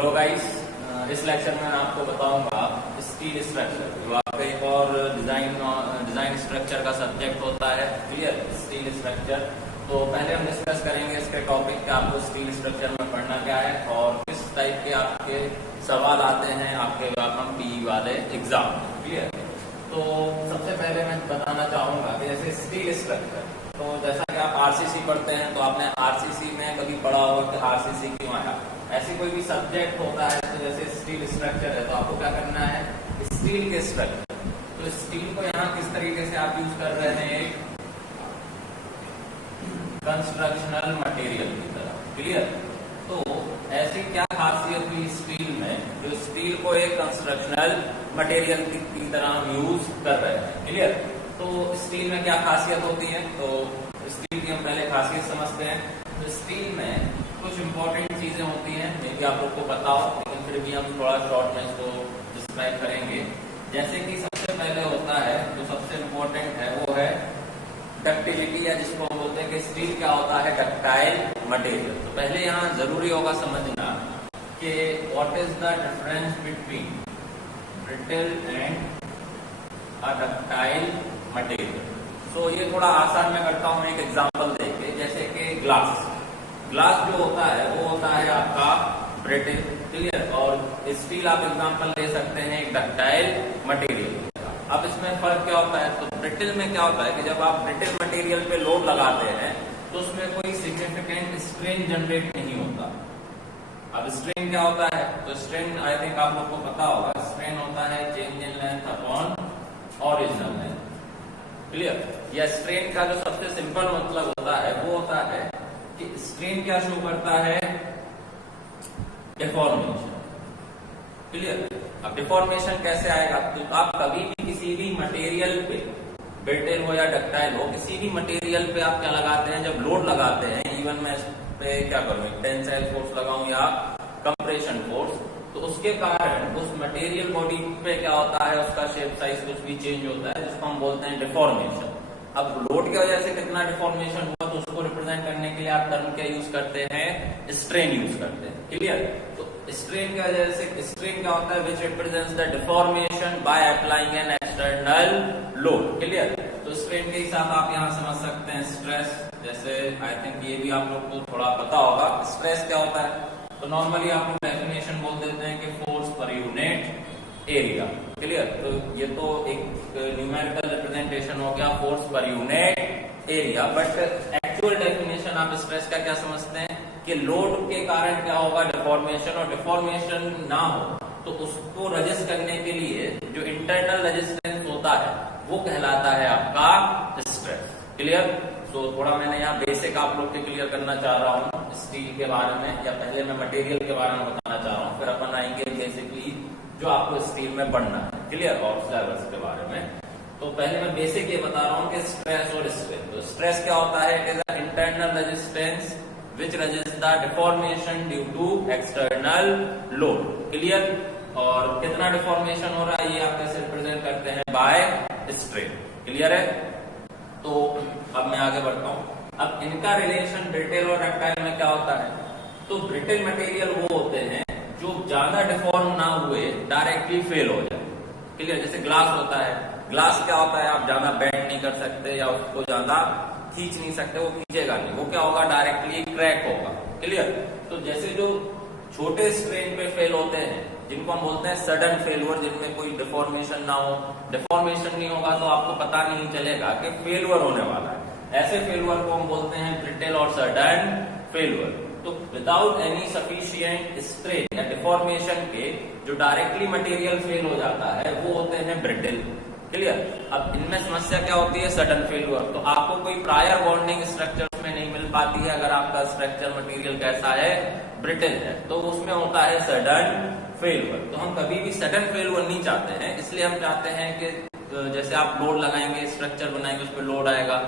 Hello guys, इस lecture में मैं आपको बताऊंगा स्टील स्ट्रक्चर, जो आपका एक और डिजाइन स्ट्रक्चर का सब्जेक्ट होता है। क्लियर? Steel structure. तो पहले हम डिस्कस करेंगे इसके टॉपिक का, आपको स्टील स्ट्रक्चर में पढ़ना क्या है और किस टाइप के आपके सवाल आते हैं आपके पीई वाले एग्जाम। क्लियर? तो सबसे पहले मैं बताना चाहूंगा कि जैसे स्टील स्ट्रक्चर, तो जैसा कि आप आरसीसी पढ़ते हैं तो आपने आरसीसी में कभी पढ़ा होगा कि आरसीसी क्यों आया। ऐसी कोई भी सब्जेक्ट होता है तो जैसे स्टील स्ट्रक्चर है तो आपको क्या करना है, स्टील के स्ट्रक्चर। तो स्टील को यहाँ किस तरीके से आप यूज कर रहे हैं, एक कंस्ट्रक्शनल मटेरियल की तरह। क्लियर? तो ऐसी क्या खासियत हुई स्टील में, जो स्टील को एक कंस्ट्रक्शनल मटेरियल की तरह हम यूज कर रहे हैं। क्लियर? तो स्टील में क्या खासियत होती है, तो स्टील की हम पहले खासियत समझते हैं। तो स्टील में कुछ इंपॉर्टेंट चीजें होती हैं, मे भी आप लोग को पता हो, लेकिन फिर भी हम थोड़ा शॉर्ट में इसको डिस्क्राइब करेंगे। जैसे कि सबसे पहले होता है, जो सबसे इम्पोर्टेंट है वो है डक्टिलिटी, या जिसको हम बोलते हैं कि स्टील क्या होता है, डक्टाइल मटेरियल। तो पहले यहाँ जरूरी होगा समझना कि what is the difference between brittle and a ductile material. So ये थोड़ा आसान मैं करता हूँ एक एग्जांपल देके, जैसे कि ग्लास जो होता है वो होता है आपका ब्रिटल। क्लियर? और स्टील आप एग्जांपल ले सकते हैं एक डक्टाइल मटेरियल। अब इसमें फर्क क्या होता है, तो ब्रिटल में क्या होता है कि जब आप ब्रिटल मटेरियल पे लोड लगाते हैं तो उसमें कोई सिग्निफिकेंट स्ट्रेन जनरेट नहीं होता। अब स्ट्रेन क्या होता है, तो स्ट्रेन आई थिंक आप लोग को पता होगा, स्ट्रेन होता है change in length upon original length. Clear? या स्ट्रेन का जो सबसे सिंपल मतलब होता है वो होता है कि स्ट्रेन क्या शो करता है, डिफॉर्मेशन। क्लियर? अब डिफॉर्मेशन कैसे आएगा, तो आप कभी भी किसी भी मटेरियल पे, ब्रिटल हो या डक्टाइल हो, किसी भी मटेरियल पे आप क्या लगाते हैं, जब लोड लगाते हैं, इवन मैं इस पे क्या करूं, टेंसाइल फोर्स लगाऊं या कंप्रेशन फोर्स, तो उसके कारण उस मटेरियल बॉडी पे क्या होता है, उसका शेप साइज कुछ भी चेंज होता है, जिसको हम बोलते हैं डिफॉर्मेशन। अब लोड की वजह से कितना डिफॉर्मेशन हुआ, तो उसको रिप्रेजेंट करने के लिए आप टर्म क्या यूज करते हैं, स्ट्रेन यूज करते हैं। क्लियर? तो स्ट्रेन की वजह से, स्ट्रेन क्या होता है, विच represents the deformation by applying an external load. Clear? तो स्ट्रेन के हिसाब आप यहाँ समझ सकते हैं स्ट्रेस, जैसे आई थिंक ये भी आप लोग को थोड़ा पता होगा। स्ट्रेस क्या होता है, तो नॉर्मली आप लोग डेफिनेशन बोल देते हैं कि force per unit area. Clear? तो ये तो एक न्यूमेरिकल रिप्रेजेंटेशन हो गया, force per unit area. But actual definition आप स्ट्रेस का क्या समझते हैं कि लोड के कारण क्या होगा, डिफॉर्मेशन, और डिफॉर्मेशन ना हो तो उसको रजिस्ट करने के लिए जो इंटरनल रेजिस्टेंस होता है वो कहलाता है आपका स्ट्रेस। क्लियर? तो थोड़ा मैंने यहाँ बेसिक आप लोग के क्लियर करना चाह रहा हूँ स्टील के बारे में, या पहले मैं मटेरियल के बारे में बताना चाह रहा हूँ, फिर अपन आएंगे बेसिकली जो आपको स्टील में पढ़ना है। क्लियर? और सिलेबस के बारे में। तो पहले मैं बेसिक ये बता रहा हूँ कि स्ट्रेस और स्ट्रेन। तो स्ट्रेस क्या होता है, it is the internal resistance which resist the deformation due to external load. Clear? और कितना डिफॉर्मेशन हो रहा है ये आप कैसे रिप्रेजेंट करते हैं, बाय स्ट्रेन। क्लियर है? तो अब मैं आगे बढ़ता हूँ। अब इनका रिलेशन ब्रिटल और डक्टाइल में क्या होता है, तो ब्रिटल मटेरियल वो होते हैं जो ज्यादा डिफॉर्म ना हुए डायरेक्टली फेल हो जाए। क्लियर? जैसे ग्लास होता है, ग्लास क्या होता है, आप ज्यादा बेंड नहीं कर सकते या उसको ज्यादा खींच नहीं सकते, वो खींचेगा नहीं, वो क्या होगा, डायरेक्टली क्रैक होगा। क्लियर? तो जैसे जो छोटे स्ट्रेन पे फेल होते हैं, जिनको हम बोलते हैं सडन फेलुअर, जिनमें कोई डिफॉर्मेशन ना हो, डिफॉर्मेशन नहीं होगा तो आपको पता नहीं चलेगा कि फेलुअर होने वाला है, ऐसे फेलुअर को हम बोलते हैं ब्रिटल और सडन फेलुअर। तो विदाउट एनी सफिशिएंट स्ट्रेन या डिफॉर्मेशन के जो डायरेक्टली मटेरियल फेल हो जाता है वो होते हैं ब्रिटल। क्लियर? अब इनमें समस्या क्या होती है, सडन फेलुअर। तो आपको कोई प्रायर बॉन्डिंग स्ट्रक्चर में नहीं मिल पाती है, अगर आपका स्ट्रक्चर मटेरियल कैसा है, ब्रिटल है, तो उसमें होता है सडन फेलुअर। तो हम कभी भी सडन फेलुअर नहीं चाहते हैं, इसलिए हम चाहते हैं कि जैसे आप लोड लगाएंगे, स्ट्रक्चर बनाएंगे, उस पर लोड आएगा,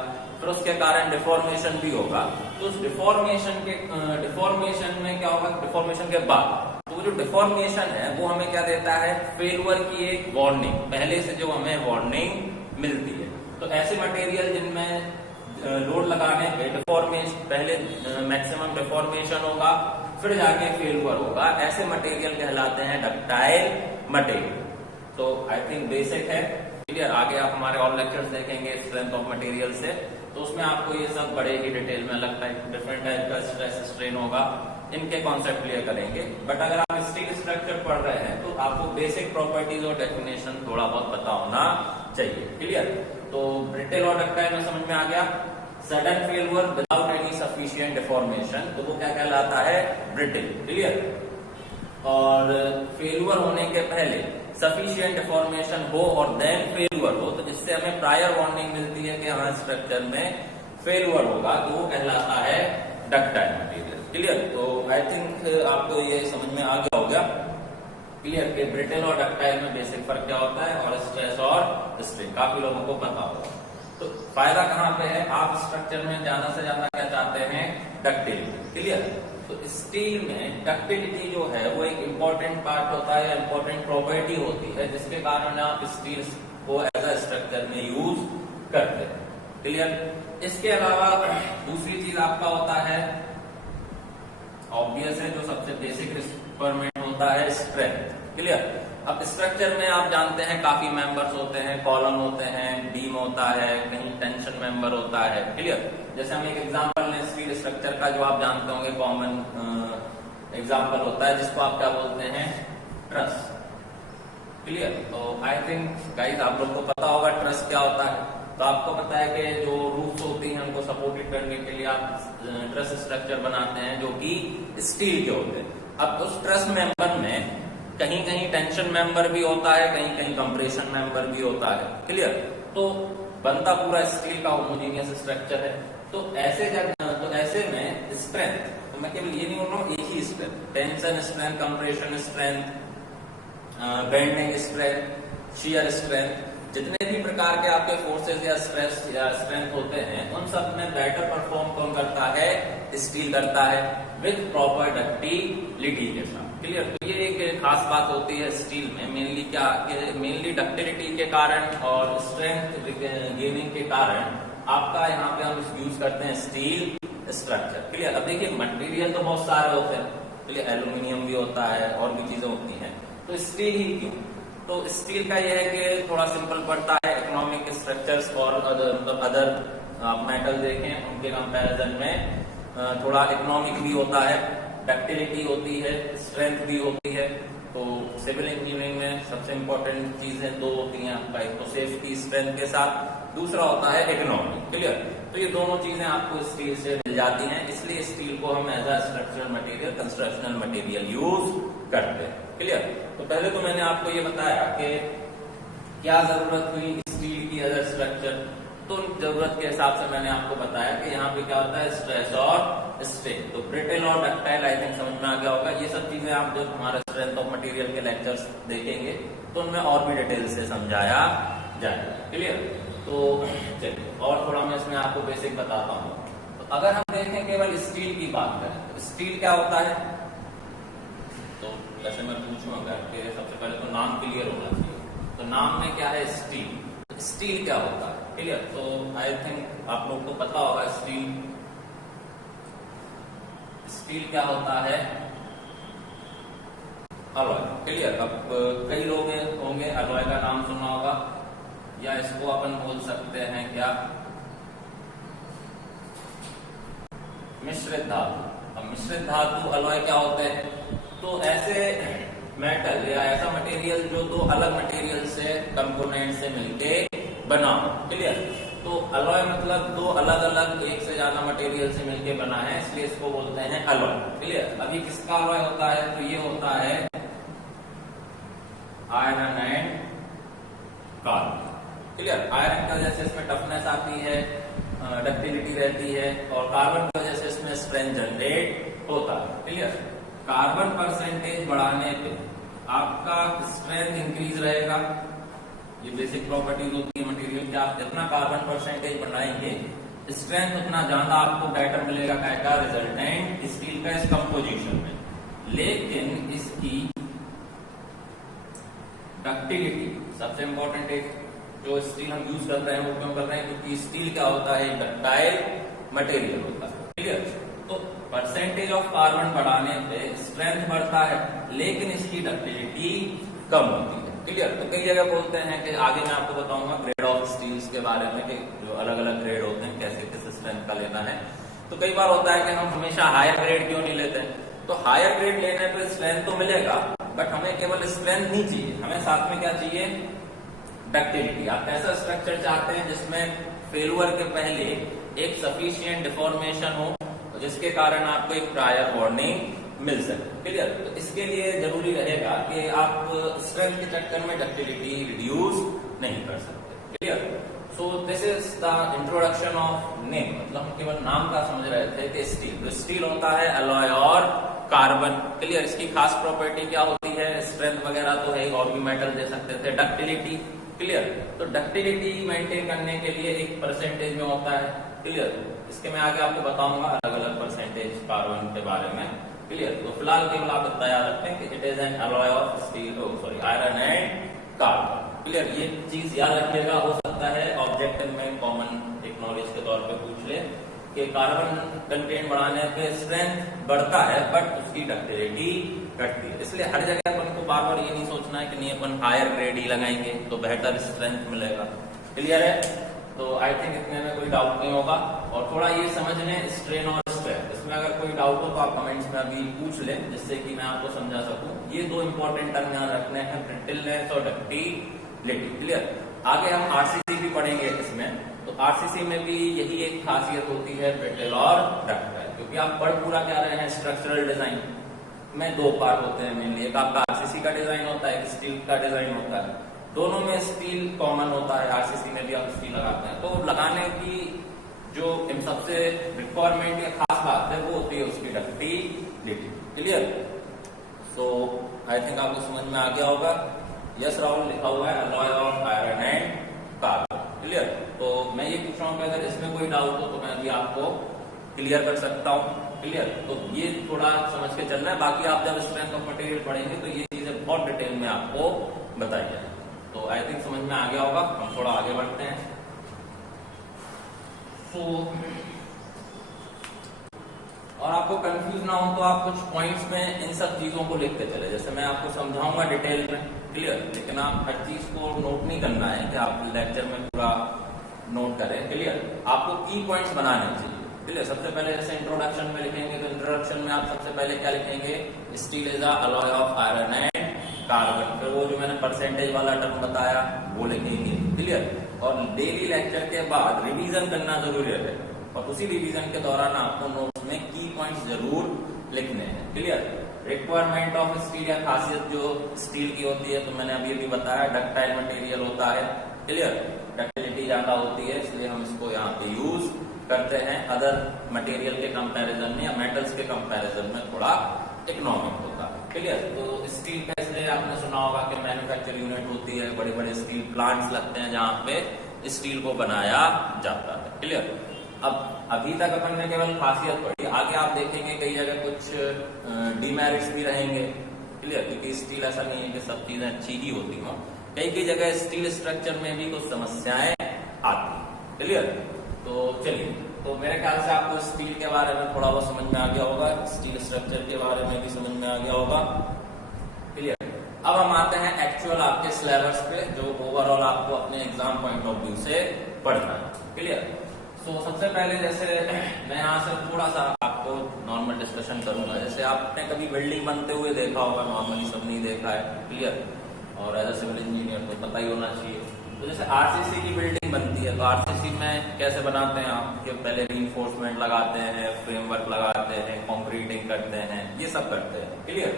फिर उसके कारण डिफॉर्मेशन भी होगा। तो उस डिफॉर्मेशन में क्या होगा, डिफॉर्मेशन के बाद तो जो डिफॉर्मेशन है वो हमें क्या देता है, फेलुअर की एक वार्निंग, पहले से जो हमें वार्निंग मिलती है। तो ऐसे मटेरियल जिनमें लोड लगाने पे डिफॉर्मेशन, पहले मैक्सिमम डिफॉर्मेशन होगा, फिर जाके फेल्यूर होगा, ऐसे मटेरियल कहलाते हैं डक्टाइल मटेरियल। तो आई थिंक बेसिक है, क्लियर। आगे आप हमारे और लेक्चर्स देखेंगे स्ट्रेंथ ऑफ मटेरियल से, तो उसमें आपको ये सब बड़े ही डिटेल में अलग टाइप डिफरेंट टाइप का स्ट्रेस स्ट्रेन होगा, इनके कॉन्सेप्ट क्लियर करेंगे। बट अगर आप स्टील स्ट्रक्चर पढ़ रहे हैं तो आपको बेसिक प्रॉपर्टीज और डेफिनेशन थोड़ा बहुत पता होना चाहिए, क्लियर। तो ब्रिटल और डक्टाइल में समझ में आ गया। Sudden failure without any sufficient deformation, तो वो क्या कहलाता है, ब्रिटल, क्लियर। और फेल्यूर होने के पहले सफिशिएंट डिफॉर्मेशन हो और देन फेल्यूर हो, तो जिससे हमें प्रायर वार्निंग मिलती है कि हमारे स्ट्रक्चर में फेल्यूर होगा, तो वो कहलाता है डक्टाइल मटेरियल, क्लियर। तो आई थिंक आपको ये समझ में आ गया होगा, क्लियर, कि ब्रिटल और डक्टाइल में बेसिक फर्क क्या होता है, और स्ट्रेस और स्ट्रेन काफी लोगों को पता होगा। तो फायदा कहाँ पे है, आप स्ट्रक्चर में ज्यादा से ज्यादा क्या चाहते हैं, डक्टिलिटी, क्लियर। तो स्टील में डक्टिलिटी जो है वो एक इम्पोर्टेंट पार्ट होता है, इम्पोर्टेंट प्रॉपर्टी होती है, जिसके कारण आप स्टील को एज अ स्ट्रक्चर में यूज करते हैं, क्लियर। इसके अलावा दूसरी चीज आपका होता है, ऑब्वियस है, जो सबसे बेसिक रिक्वायरमेंट होता है, स्ट्रेंथ, क्लियर। अब स्ट्रक्चर में आप जानते हैं काफी मेंबर्स होते हैं, कॉलम होते हैं, बीम होता है, कहीं टेंशन मेंबर होता है, क्लियर। जैसे हम एक एग्जांपल लें स्टील स्ट्रक्चर का, जो आप जानते होंगे कॉमन एग्जांपल होता है, जिसको आप क्या बोलते हैं, ट्रस, क्लियर। तो आई थिंक गाइस आप लोग को पता होगा ट्रस क्या होता है। तो आपको पता है कि जो रूफ्स होती हैं उनको सपोर्टेड करने के लिए आप ट्रस स्ट्रक्चर बनाते हैं, जो कि स्टील के होते हैं। अब उस ट्रस मेंबर में कहीं कहीं टेंशन मेंबर भी होता है, कहीं कहीं कंप्रेशन मेंबर भी होता है, क्लियर। तो बनता पूरा स्टील का होमोजेनियस स्ट्रक्चर है। तो ऐसे में स्ट्रेंथ, तो मैं केवल ये नहीं बोल रहा हूँ एक ही strength, tension strength, compression strength, bending strength, shear strength, जितने भी प्रकार के आपके फोर्सेस या स्ट्रेस या स्ट्रेंथ होते हैं, उन सब में बेटर परफॉर्म कौन करता है, स्टील करता है, विद प्रॉपर डक्टिलिटी के साथ, क्लियर। तो ये एक खास बात होती है स्टील में, मेनली क्या, मेनली डक्टिलिटी के कारण और स्ट्रेंथ गेनिंग के कारण आपका यहाँ पे हम यूज करते हैं स्टील स्ट्रक्चर, क्लियर। अब देखिए मटेरियल तो बहुत सारे होते हैं, क्लियर, एल्यूमिनियम भी होता है और भी चीजें होती हैं, तो स्टील ही क्यों। तो स्टील का यह है कि थोड़ा सिंपल पड़ता है, इकोनॉमिक स्ट्रक्चर्स और अदर आप मेटल देखें उनके कंपैरिजन में थोड़ा इकोनॉमिक भी होता है, डक्टिलिटी होती है, स्ट्रेंथ भी होती है। तो सिविल इंजीनियरिंग में सबसे इम्पोर्टेंट चीजें दो होती हैं आपका, एक तो सेफ्टी स्ट्रेंथ के साथ, दूसरा होता है इकोनॉमी, क्लियर। तो ये दोनों चीजें आपको स्टील से मिल जाती हैं, इसलिए स्टील को हम as a structural material, constructional material use करते हैं, क्लियर। तो पहले तो मैंने आपको ये बताया कि क्या जरूरत हुई स्टील की एज अ स्ट्रक्चर, तो जरूरत के हिसाब से मैंने आपको बताया कि यहाँ पे क्या होता है, स्ट्रेस और स्ट्रेन। तो ब्रिटल और डक्टाइल आई थिंक समझ में आ गया होगा। ये सब चीजें आप जब हमारा स्ट्रेंथ ऑफ मटेरियल के लेक्चर्स देखेंगे तो उनमें और भी डिटेल से समझाया जाएगा, क्लियर। तो चलिए और थोड़ा मैं इसमें आपको बेसिक बताता हूँ। तो अगर हम देखें केवल स्टील की बात करें, तो स्टील क्या होता है, तो जैसे मैं पूछूंगा कि सबसे पहले तो नाम क्लियर होना चाहिए। तो नाम में क्या है, स्टील। स्टील क्या होता है, क्लियर। तो आई थिंक आप लोग को पता होगा स्टील क्या होता है, अलॉय, क्लियर। अब कई लोग होंगे अलॉय का नाम सुना होगा, या इसको अपन बोल सकते हैं क्या, मिश्रित धातु। अब मिश्रित धातु अलॉय क्या होते हैं, तो ऐसे मेटल या ऐसा मटेरियल जो दो अलग मटेरियल से कंपोनेंट से मिलके बना हो, क्लियर। तो अलॉय मतलब दो अलग अलग एक से ज्यादा मटेरियल से मिलके बना है, इसलिए इसको बोलते हैं अलॉय, क्लियर। अभी किसका अलॉय होता है, तो ये होता है iron and carbon, clear. Iron की वजह से इसमें टफनेस आती है, डक्टिलिटी रहती है, और कार्बन की वजह से इसमें स्ट्रेंथ जनरेट होता है, क्लियर। कार्बन परसेंटेज बढ़ाने पे आपका स्ट्रेंथ इंक्रीज रहेगा, ये बेसिक प्रॉपर्टीज होती है मटेरियल की। आप जितना कार्बन परसेंटेज बढ़ाएंगे स्ट्रेंथ उतना ज्यादा आपको बेटर मिलेगा क्या, रिजल्टेंट स्टील का इस कंपोजिशन में। लेकिन इसकी डक्टिलिटी सबसे इंपॉर्टेंट है, जो स्टील हम यूज कर रहे हैं वो क्यों कर रहे हैं, क्योंकि स्टील क्या होता है, डक्टाइल मटेरियल होता है, क्लियर। तो परसेंटेज ऑफ कार्बन बढ़ाने पे स्ट्रेंथ बढ़ता है लेकिन इसकी डक्टिलिटी कम होती है। क्लियर? तो कई जगह बोलते हैं कि आगे मैं आपको बताऊंगा ग्रेड ऑफ स्टील्स के बारे में कि जो अलग अलग ग्रेड होते हैं कैसे किस स्ट्रेंथ का लेना है। तो कई बार होता है कि हम हमेशा हायर ग्रेड क्यों नहीं लेते हैं। तो हायर ग्रेड लेने पे स्ट्रेंथ तो मिलेगा बट हमें केवल स्ट्रेंथ नहीं चाहिए, हमें साथ में क्या चाहिए, डक्टिलिटी। आप ऐसा स्ट्रक्चर चाहते हैं जिसमें फेलुअर के पहले एक सफिशिएंट डिफॉर्मेशन हो जिसके कारण आपको एक प्रायर वार्निंग मिल सके। क्लियर? तो इसके लिए जरूरी रहेगा कि आप स्ट्रेंथ के चक्कर में डक्टिलिटी रिड्यूस नहीं कर सकते। Clear? So this is the introduction of name. मतलब हम केवल नाम का समझ रहे थे कि स्टील, स्टील होता है अलॉय और कार्बन। क्लियर? इसकी खास प्रॉपर्टी क्या होती है, स्ट्रेंथ वगैरह तो है, और भी मेटल दे सकते थे, डक्टिलिटी। क्लियर? तो डक्टिलिटी मेंटेन करने के लिए एक परसेंटेज में होता है। क्लियर? इसके मैं आगे आपको बताऊंगा अलग अलग परसेंटेज कार्बन के बारे में। क्लियर? तो फिलहाल केवल आप इतना याद रखें कि it is an alloy of steel, iron and carbon. Clear? ये चीज याद रखिएगा, हो सकता है ऑब्जेक्टिव में कॉमन एक नॉलेज के तौर पे पूछ ले कि कार्बन कंटेंट बढ़ाने पे स्ट्रेंथ बढ़ता है बट उसकी डक्टिलिटी घटती है। इसलिए हर जगह अपन को बार बार ये नहीं सोचना है कि नहीं अपन हायर ग्रेड ही लगाएंगे तो बेहतर स्ट्रेंथ मिलेगा। क्लियर है? तो आई थिंक इतने में कोई डाउट नहीं होगा। और थोड़ा ये समझ लें स्ट्रेन और स्ट्रेस, इसमें अगर कोई डाउट हो तो आप कमेंट्स में अभी पूछ लें जिससे कि मैं आपको समझा सकूं। ये दो इंपॉर्टेंट टर्म याद रखने हैं, ब्रिटलनेस और डक्टिलिटी। क्लियर? आगे हम आरसीसी भी पढ़ेंगे इसमें, तो आरसीसी में भी यही एक खासियत होती है, ब्रिटल और डक्टाइल। क्योंकि आप पढ़ पूरा क्या रहे हैं, स्ट्रक्चरल डिजाइन में दो पार्ट होते हैं मेनली, एक आपका आरसीसी का डिजाइन होता है, एक स्टील का डिजाइन होता है। दोनों में स्टील कॉमन होता है, आरसीसी में भी आप स्टील लगाते हैं। तो लगाने की जो सबसे रिक्वायरमेंट या खास बात है वो होती है उसकी ductility. Clear? So I think आपको समझ में आ गया होगा। यस राहुल लिखा हुआ है, alloy of iron and carbon. Clear? तो मैं ये पूछ रहा हूँ कि अगर इसमें कोई डाउट हो तो मैं अभी आपको क्लियर कर सकता हूँ। क्लियर? तो ये थोड़ा समझ के चलना है, बाकी आप जब स्ट्रेंथ ऑफ मटेरियल पढ़ेंगे तो ये चीजें बहुत डिटेल में आपको बताई जाए। तो आई थिंक समझ में आ गया होगा। हम थोड़ा आगे बढ़ते हैं। तो और आपको कंफ्यूज ना हो तो आप कुछ पॉइंट्स में इन सब चीजों को लिखते चले, जैसे मैं आपको समझाऊंगा डिटेल में। क्लियर? लेकिन आप हर चीज को नोट नहीं करना है कि आप लेक्चर में पूरा नोट करें। क्लियर? आपको की पॉइंट्स बनाने चाहिए। क्लियर? सबसे पहले जैसे इंट्रोडक्शन में लिखेंगे तो इंट्रोडक्शन में आप सबसे पहले क्या लिखेंगे, steel is a alloy of iron and carbon. फिर वो जो मैंने परसेंटेज वाला टर्म बताया वो लिखेंगे। क्लियर? और डेली लेक्चर के बाद रिवीजन करना जरूरी है और उसी रिवीजन के दौरान आपको नोट्स में की पॉइंट्स जरूर लिखने हैं। क्लियर? रिक्वायरमेंट ऑफ स्टील या खासियत जो स्टील की होती है तो मैंने अभी बताया, डक्टाइल मटेरियल होता है। क्लियर? डक्टिलिटी ज्यादा होती है इसलिए हम इसको यहाँ पे यूज करते हैं। अदर मटेरियल के कंपैरिजन में या मेटल्स के कंपैरिजन में थोड़ा इकोनॉमिक होता है। क्लियर? तो स्टील का इसलिए आपने सुना होगा कि मैन्युफैक्चर यूनिट होती है, बड़े बड़े स्टील प्लांट्स लगते हैं जहां पे स्टील को बनाया जाता है। क्लियर? अब अभी तक अपन ने केवल खासियत पढ़ी, आगे आप देखेंगे कई जगह कुछ डिमेरिट्स भी रहेंगे। क्लियर? क्योंकि स्टील ऐसा नहीं है कि सब चीजें अच्छी ही होती हो, कई जगह स्टील स्ट्रक्चर में भी कुछ समस्याएं आती। क्लियर? तो चलिए, तो मेरे ख्याल से आपको स्टील के बारे में थोड़ा बहुत समझ में आ गया होगा, स्टील स्ट्रक्चर के बारे में भी समझ में आ गया होगा। क्लियर? अब हम आते हैं एक्चुअल आपके सिलेबस पे जो ओवरऑल आपको अपने एग्जाम पॉइंट ऑफ व्यू से पढ़ना है। क्लियर? सो सबसे पहले जैसे मैं यहाँ से थोड़ा सा आपको नॉर्मल डिस्कशन करूंगा। जैसे आपने कभी बिल्डिंग बनते हुए देखा होगा, नॉर्मली सब नहीं देखा है। क्लियर? और एज ए सिविल इंजीनियर तो पता ही होना चाहिए। तो जैसे आरसीसी की बिल्डिंग बनती है तो आरसीसी में कैसे बनाते हैं आप, कि पहले रीइंफोर्समेंट लगाते हैं, फ्रेमवर्क लगाते हैं, कंक्रीटिंग करते हैं, ये सब करते हैं। क्लियर?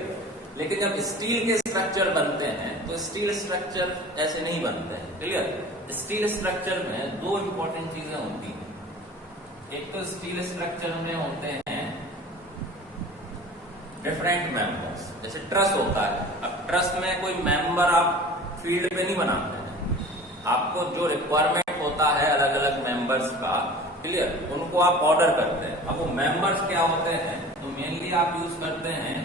लेकिन जब स्टील के स्ट्रक्चर बनते हैं तो स्टील स्ट्रक्चर ऐसे नहीं बनते हैं। क्लियर? स्टील स्ट्रक्चर में दो इंपॉर्टेंट चीजें होती हैं। एक तो स्टील स्ट्रक्चर में होते हैं डिफरेंट मेंबर्स, जैसे ट्रस होता है। अब ट्रस में कोई मेंबर आप फील्ड पे नहीं बनाते हैं, आपको जो रिक्वायरमेंट होता है अलग अलग मेंबर्स का, क्लियर, उनको आप ऑर्डर करते हैं। अब वो मेंबर्स क्या होते हैं, तो मेनली आप यूज करते हैं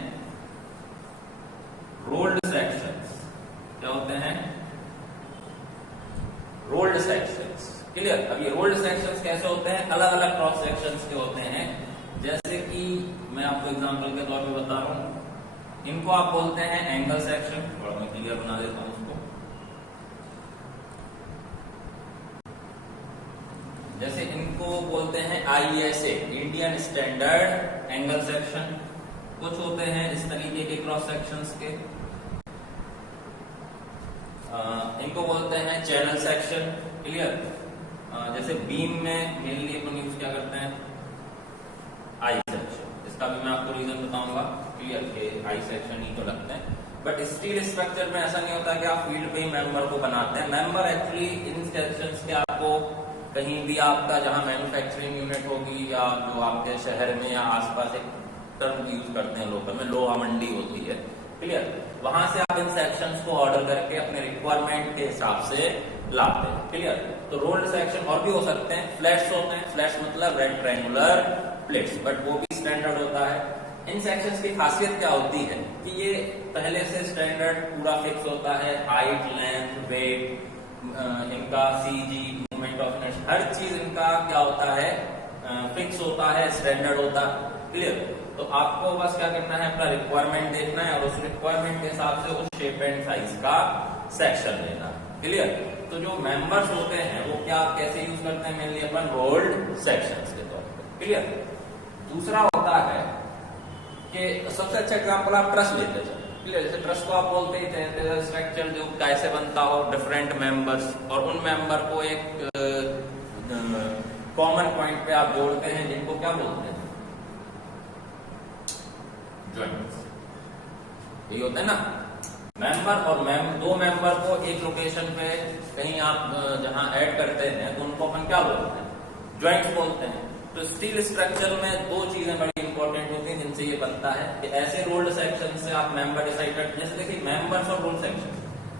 रोल्ड सेक्शंस। क्या होते हैं? Rolled sections. क्लियर? अब ये रोल्ड सेक्शंस कैसे होते हैं, अलग अलग क्रॉस सेक्शंस के होते हैं। जैसे कि मैं आपको एग्जांपल के तौर पे बता रहा हूँ, इनको आप बोलते हैं एंगल सेक्शन। थोड़ा मैं क्लियर बना देता हूँ उसको। जैसे इनको बोलते हैं ISA, Indian standard angle section. कुछ होते हैं इस तरीके के क्रॉस सेक्शंस के, इनको बोलते हैं चैनल सेक्शन। क्लियर। जैसे बीम में मेनली अपन यूज क्या करते हैं, आई सेक्शन। इसका भी मैं आपको रीजन बताऊंगा। क्लियर के आई सेक्शन ही तो लगते हैं, बट स्टील स्ट्रक्चर में ऐसा नहीं होता कि आप फील्ड पे ही मेंबर को बनाते हैं। मेंबर एक्चुअली इन सेक्शंस के आपको कहीं भी आपका जहां मैन्युफैक्चरिंग यूनिट होगी या जो आपके शहर में या आसपास एक टर्म यूज करते हैं लोकल में, लोहा मंडी होती है। क्लियर। वहां से आप इन सेक्शंस को ऑर्डर करके अपने रिक्वायरमेंट के हिसाब से लाते हैं। क्लियर। तो रोल्ड सेक्शन और भी हो सकते हैं, फ्लैट्स होते हैं। फ्लैट्स मतलब रेक्टेंगुलर प्लेट्स, बट वो भी स्टैंडर्ड होता है। इन सेक्शंस की खासियत क्या होती है कि ये पहले से स्टैंडर्ड पूरा फिक्स होता है। हाइट, लेंथ, वेट, इनका CG, मूवमेंट ऑफ इनर्शिया, हर चीज इनका क्या होता है, फिक्स होता है, स्टैंडर्ड होता है। क्लियर। तो आपको बस क्या करना है, अपना रिक्वायरमेंट देखना है और उस रिक्वायरमेंट के हिसाब से उस शेप एंड साइज का सेक्शन लेना है। क्लियर। तो जो मेंबर्स होते हैं वो क्या कैसे यूज करते हैं, मेनली अपन रोल्ड सेक्शंस के तौर पर। क्लियर। दूसरा होता है कि सबसे अच्छा एग्जांपल आप ट्रस लेते हैं। क्लियर। जैसे ट्रस को आप बोलते ही थे स्ट्रक्चर जो कैसे बनता हो, डिफरेंट मेंबर्स और उन मेंबर को एक कॉमन पॉइंट पे आप जोड़ते हैं, जिनको क्या बोलते हैं, जॉइंट्स। यही होता है ना, मेंबर और दो मेंबर को एक लोकेशन पे कहीं आप जहां ऐड करते हैं तो उनको अपन क्या बोलते हैं, जॉइंट्स बोलते हैं। तो स्टील स्ट्रक्चर में दो चीजें बड़ी इंपॉर्टेंट होती हैं जिनसे ये बनता है कि ऐसे रोल्ड सेक्शन से आप मेंबर डिसाइड करते हैं। जैसे देखिए मेंबर्स और रोल्ड सेक्शन,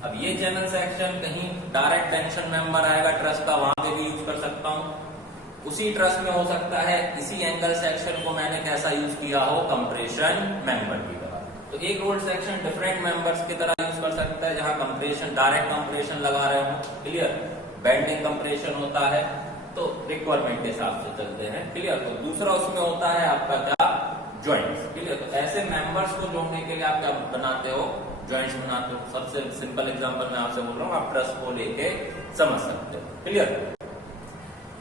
अब ये चैनल सेक्शन कहीं डायरेक्ट टेंशन मेंबर आएगा ट्रस का, वहां पे भी यूज कर सकता हूं। उसी ट्रस में हो सकता है इसी एंगल सेक्शन को मैंने कैसा यूज किया हो, कंप्रेशन मेंबर की तरह। तो एक रोल्ड सेक्शन डिफरेंट मेंबर्स की तरह यूज कर सकता है, जहां कंप्रेशन, डायरेक्ट कंप्रेशन लगा रहे हो। क्लियर। बेंडिंग कंप्रेशन होता है, तो रिक्वायरमेंट के हिसाब से चलते हैं। क्लियर। तो दूसरा उसमें होता है आपका क्या, जॉइंट्स। क्लियर। तो ऐसे मेंबर्स को जोड़ने के लिए आप क्या बनाते हो, जॉइंट्स बनाते हो। सबसे सिंपल एग्जांपल मैं आपसे बोल रहा हूँ, आप ट्रस को लेके समझ सकते हो। क्लियर।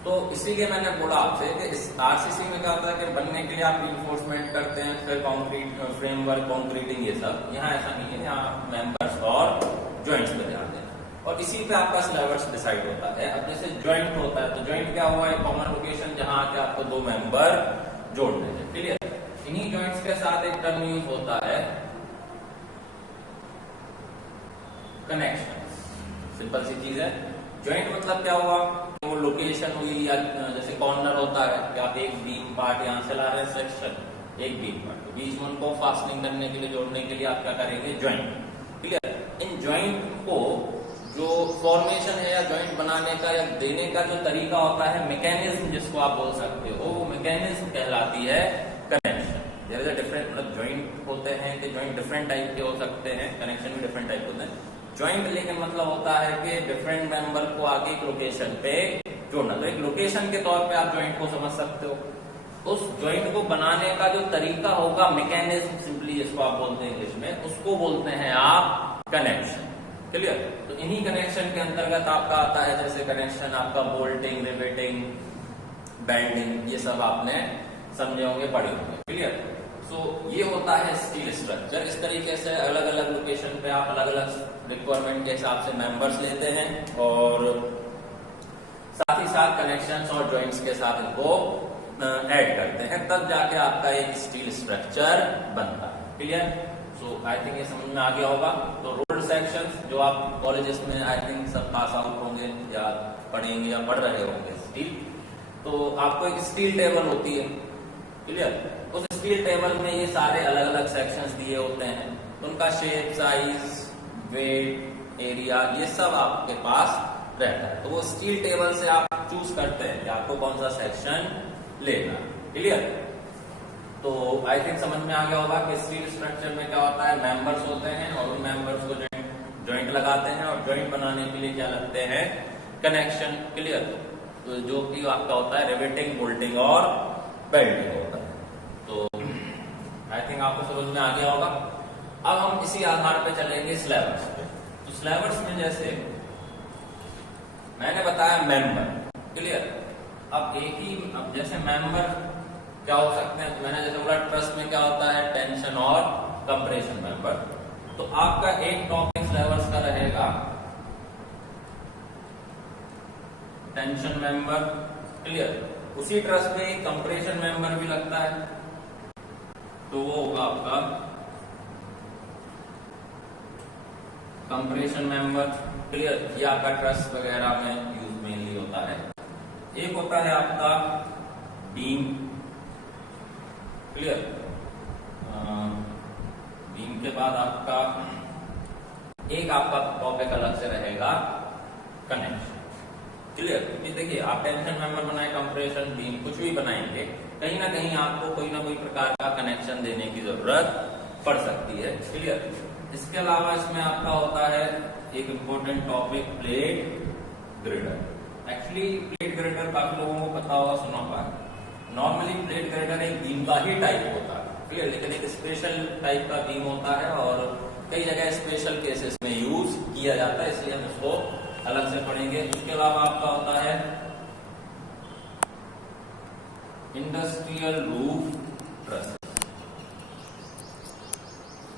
तो इसीलिए मैंने बोला आपसे कि इस RCC में क्या होता है कि बनने के लिए आप रिइंफोर्समेंट करते हैं, फिर कंक्रीट फ्रेमवर्क, कंक्रीटिंग, ये सब। यहाँ ऐसा नहीं है, यहाँ मेंबर्स और जॉइंट्स पे ध्यान देना और इसी पे आपका सिलेबस डिसाइड होता है। अब जैसे जॉइंट होता है तो जॉइंट क्या हुआ है, कॉमन लोकेशन जहां आके आपको दो मेंबर जोड़ने हैं। क्लियर। इन्हीं जॉइंट्स के साथ एक टर्म यूज होता है कनेक्शन। सिंपल सी चीज है। जॉइंट मतलब क्या हुआ, वो लोकेशन हुई, या जैसे कॉर्नर होता है कि आप एक बीम पार्ट यहाँ से ला रहे हैं सेक्शन, एक बीम पार्ट, तो बीच में उनको फास्टनिंग करने के लिए, जोड़ने के लिए आप क्या करेंगे, जॉइंट। क्लियर। इन जॉइंट को जो फॉर्मेशन है या जॉइंट बनाने का या देने का जो तरीका होता है, मैकेनिज्म जिसको आप बोल सकते हो, वो मैकेनिज्म कहलाती है connection. There is a different, मतलब जॉइंट होते हैं कि जॉइंट डिफरेंट टाइप के हो सकते हैं, कनेक्शन भी डिफरेंट टाइप होते हैं। जॉइंट लेकिन मतलब होता है कि डिफरेंट मेंबर को आगे एक लोकेशन पे जोड़ना। तो एक लोकेशन के तौर पे आप जॉइंट को समझ सकते हो। उस जॉइंट को बनाने का जो तरीका होगा, मैकेनिज्म सिंपली जिसको आप बोलते हैं इंग्लिश में, उसको बोलते हैं आप कनेक्शन। क्लियर। तो इन्हीं कनेक्शन के अंतर्गत आपका आता है जैसे कनेक्शन आपका बोल्टिंग, रिवेटिंग, बैंडिंग, ये सब आपने समझे होंगे, पढ़े होंगे। क्लियर। सो ये होता है स्टील स्ट्रक्चर। इस तरीके से अलग अलग लोकेशन पे आप अलग अलग रिक्वायरमेंट के हिसाब से मेंबर्स लेते हैं और साथ ही साथ कनेक्शंस और जॉइंट्स के साथ इनको ऐड करते हैं, तब जाके आपका एक स्टील स्ट्रक्चर बनता है। क्लियर। सो आई थिंक ये समझ में आ गया होगा। तो रोल्ड सेक्शंस जो आप कॉलेजेस में आई थिंक सब पास आउट होंगे या पढ़ेंगे या पढ़ रहे होंगे स्टील, तो आपको एक स्टील टेबल होती है। क्लियर। उस स्टील टेबल में ये सारे अलग अलग सेक्शंस दिए होते हैं, उनका शेप, साइज, वेट, एरिया, ये सब आपके पास रहता है। तो वो स्टील टेबल से आप चूज करते हैं कि आपको कौन सा सेक्शन लेना। क्लियर। तो आई थिंक समझ में आ गया होगा कि स्टील स्ट्रक्चर में क्या होता है, मेंबर्स होते हैं और उन मेंबर्स को जॉइंट लगाते हैं और जॉइंट बनाने के लिए क्या लगते हैं, कनेक्शन। क्लियर। तो जो कि आपका होता है रिवेटिंग, बोल्टिंग और बेल्टिंग होता है। आई थिंक आपको समझ में आ गया होगा। अब हम इसी आधार पे चलेंगे सिलेबस पे। तो सिलेबस में जैसे मैंने बताया मेंबर, क्लियर। अब जैसे मेंबर क्या हो सकते हैं, तो मैंने जैसे बोला ट्रस्ट में क्या होता है, टेंशन और कंप्रेशन मेंबर। तो आपका एक टॉपिक सिलेबस का रहेगा टेंशन मेंबर, क्लियर। उसी ट्रस्ट में कंप्रेशन मेंबर भी लगता है, तो वो होगा आपका कंप्रेशन मेंबर, क्लियर। ये आपका ट्रस्ट वगैरह में यूज मेनली होता है। एक होता है आपका बीम, क्लियर। बीम के बाद आपका एक आपका टॉपिक अलग से रहेगा कनेक्शन, क्लियर। क्योंकि देखिए आप टेंशन मेंबर बनाए, कंप्रेशन, बीम कुछ भी बनाएंगे, कहीं ना कहीं आपको कोई ना कोई प्रकार का कनेक्शन देने की जरूरत पड़ सकती है, क्लियर। इसके अलावा इसमें आपका होता है एक important topic plate girder. Actually plate girder काफी लोगों को पता होगा, सुना होगा। नॉर्मली प्लेट ग्रिडर एक बीम का ही टाइप होता है, क्लियर, लेकिन एक स्पेशल टाइप का बीम होता है और कई जगह स्पेशल केसेस में यूज किया जाता है, इसलिए हम इसको अलग से पढ़ेंगे। इसके अलावा आपका होता है इंडस्ट्रियल रूफ ट्रस,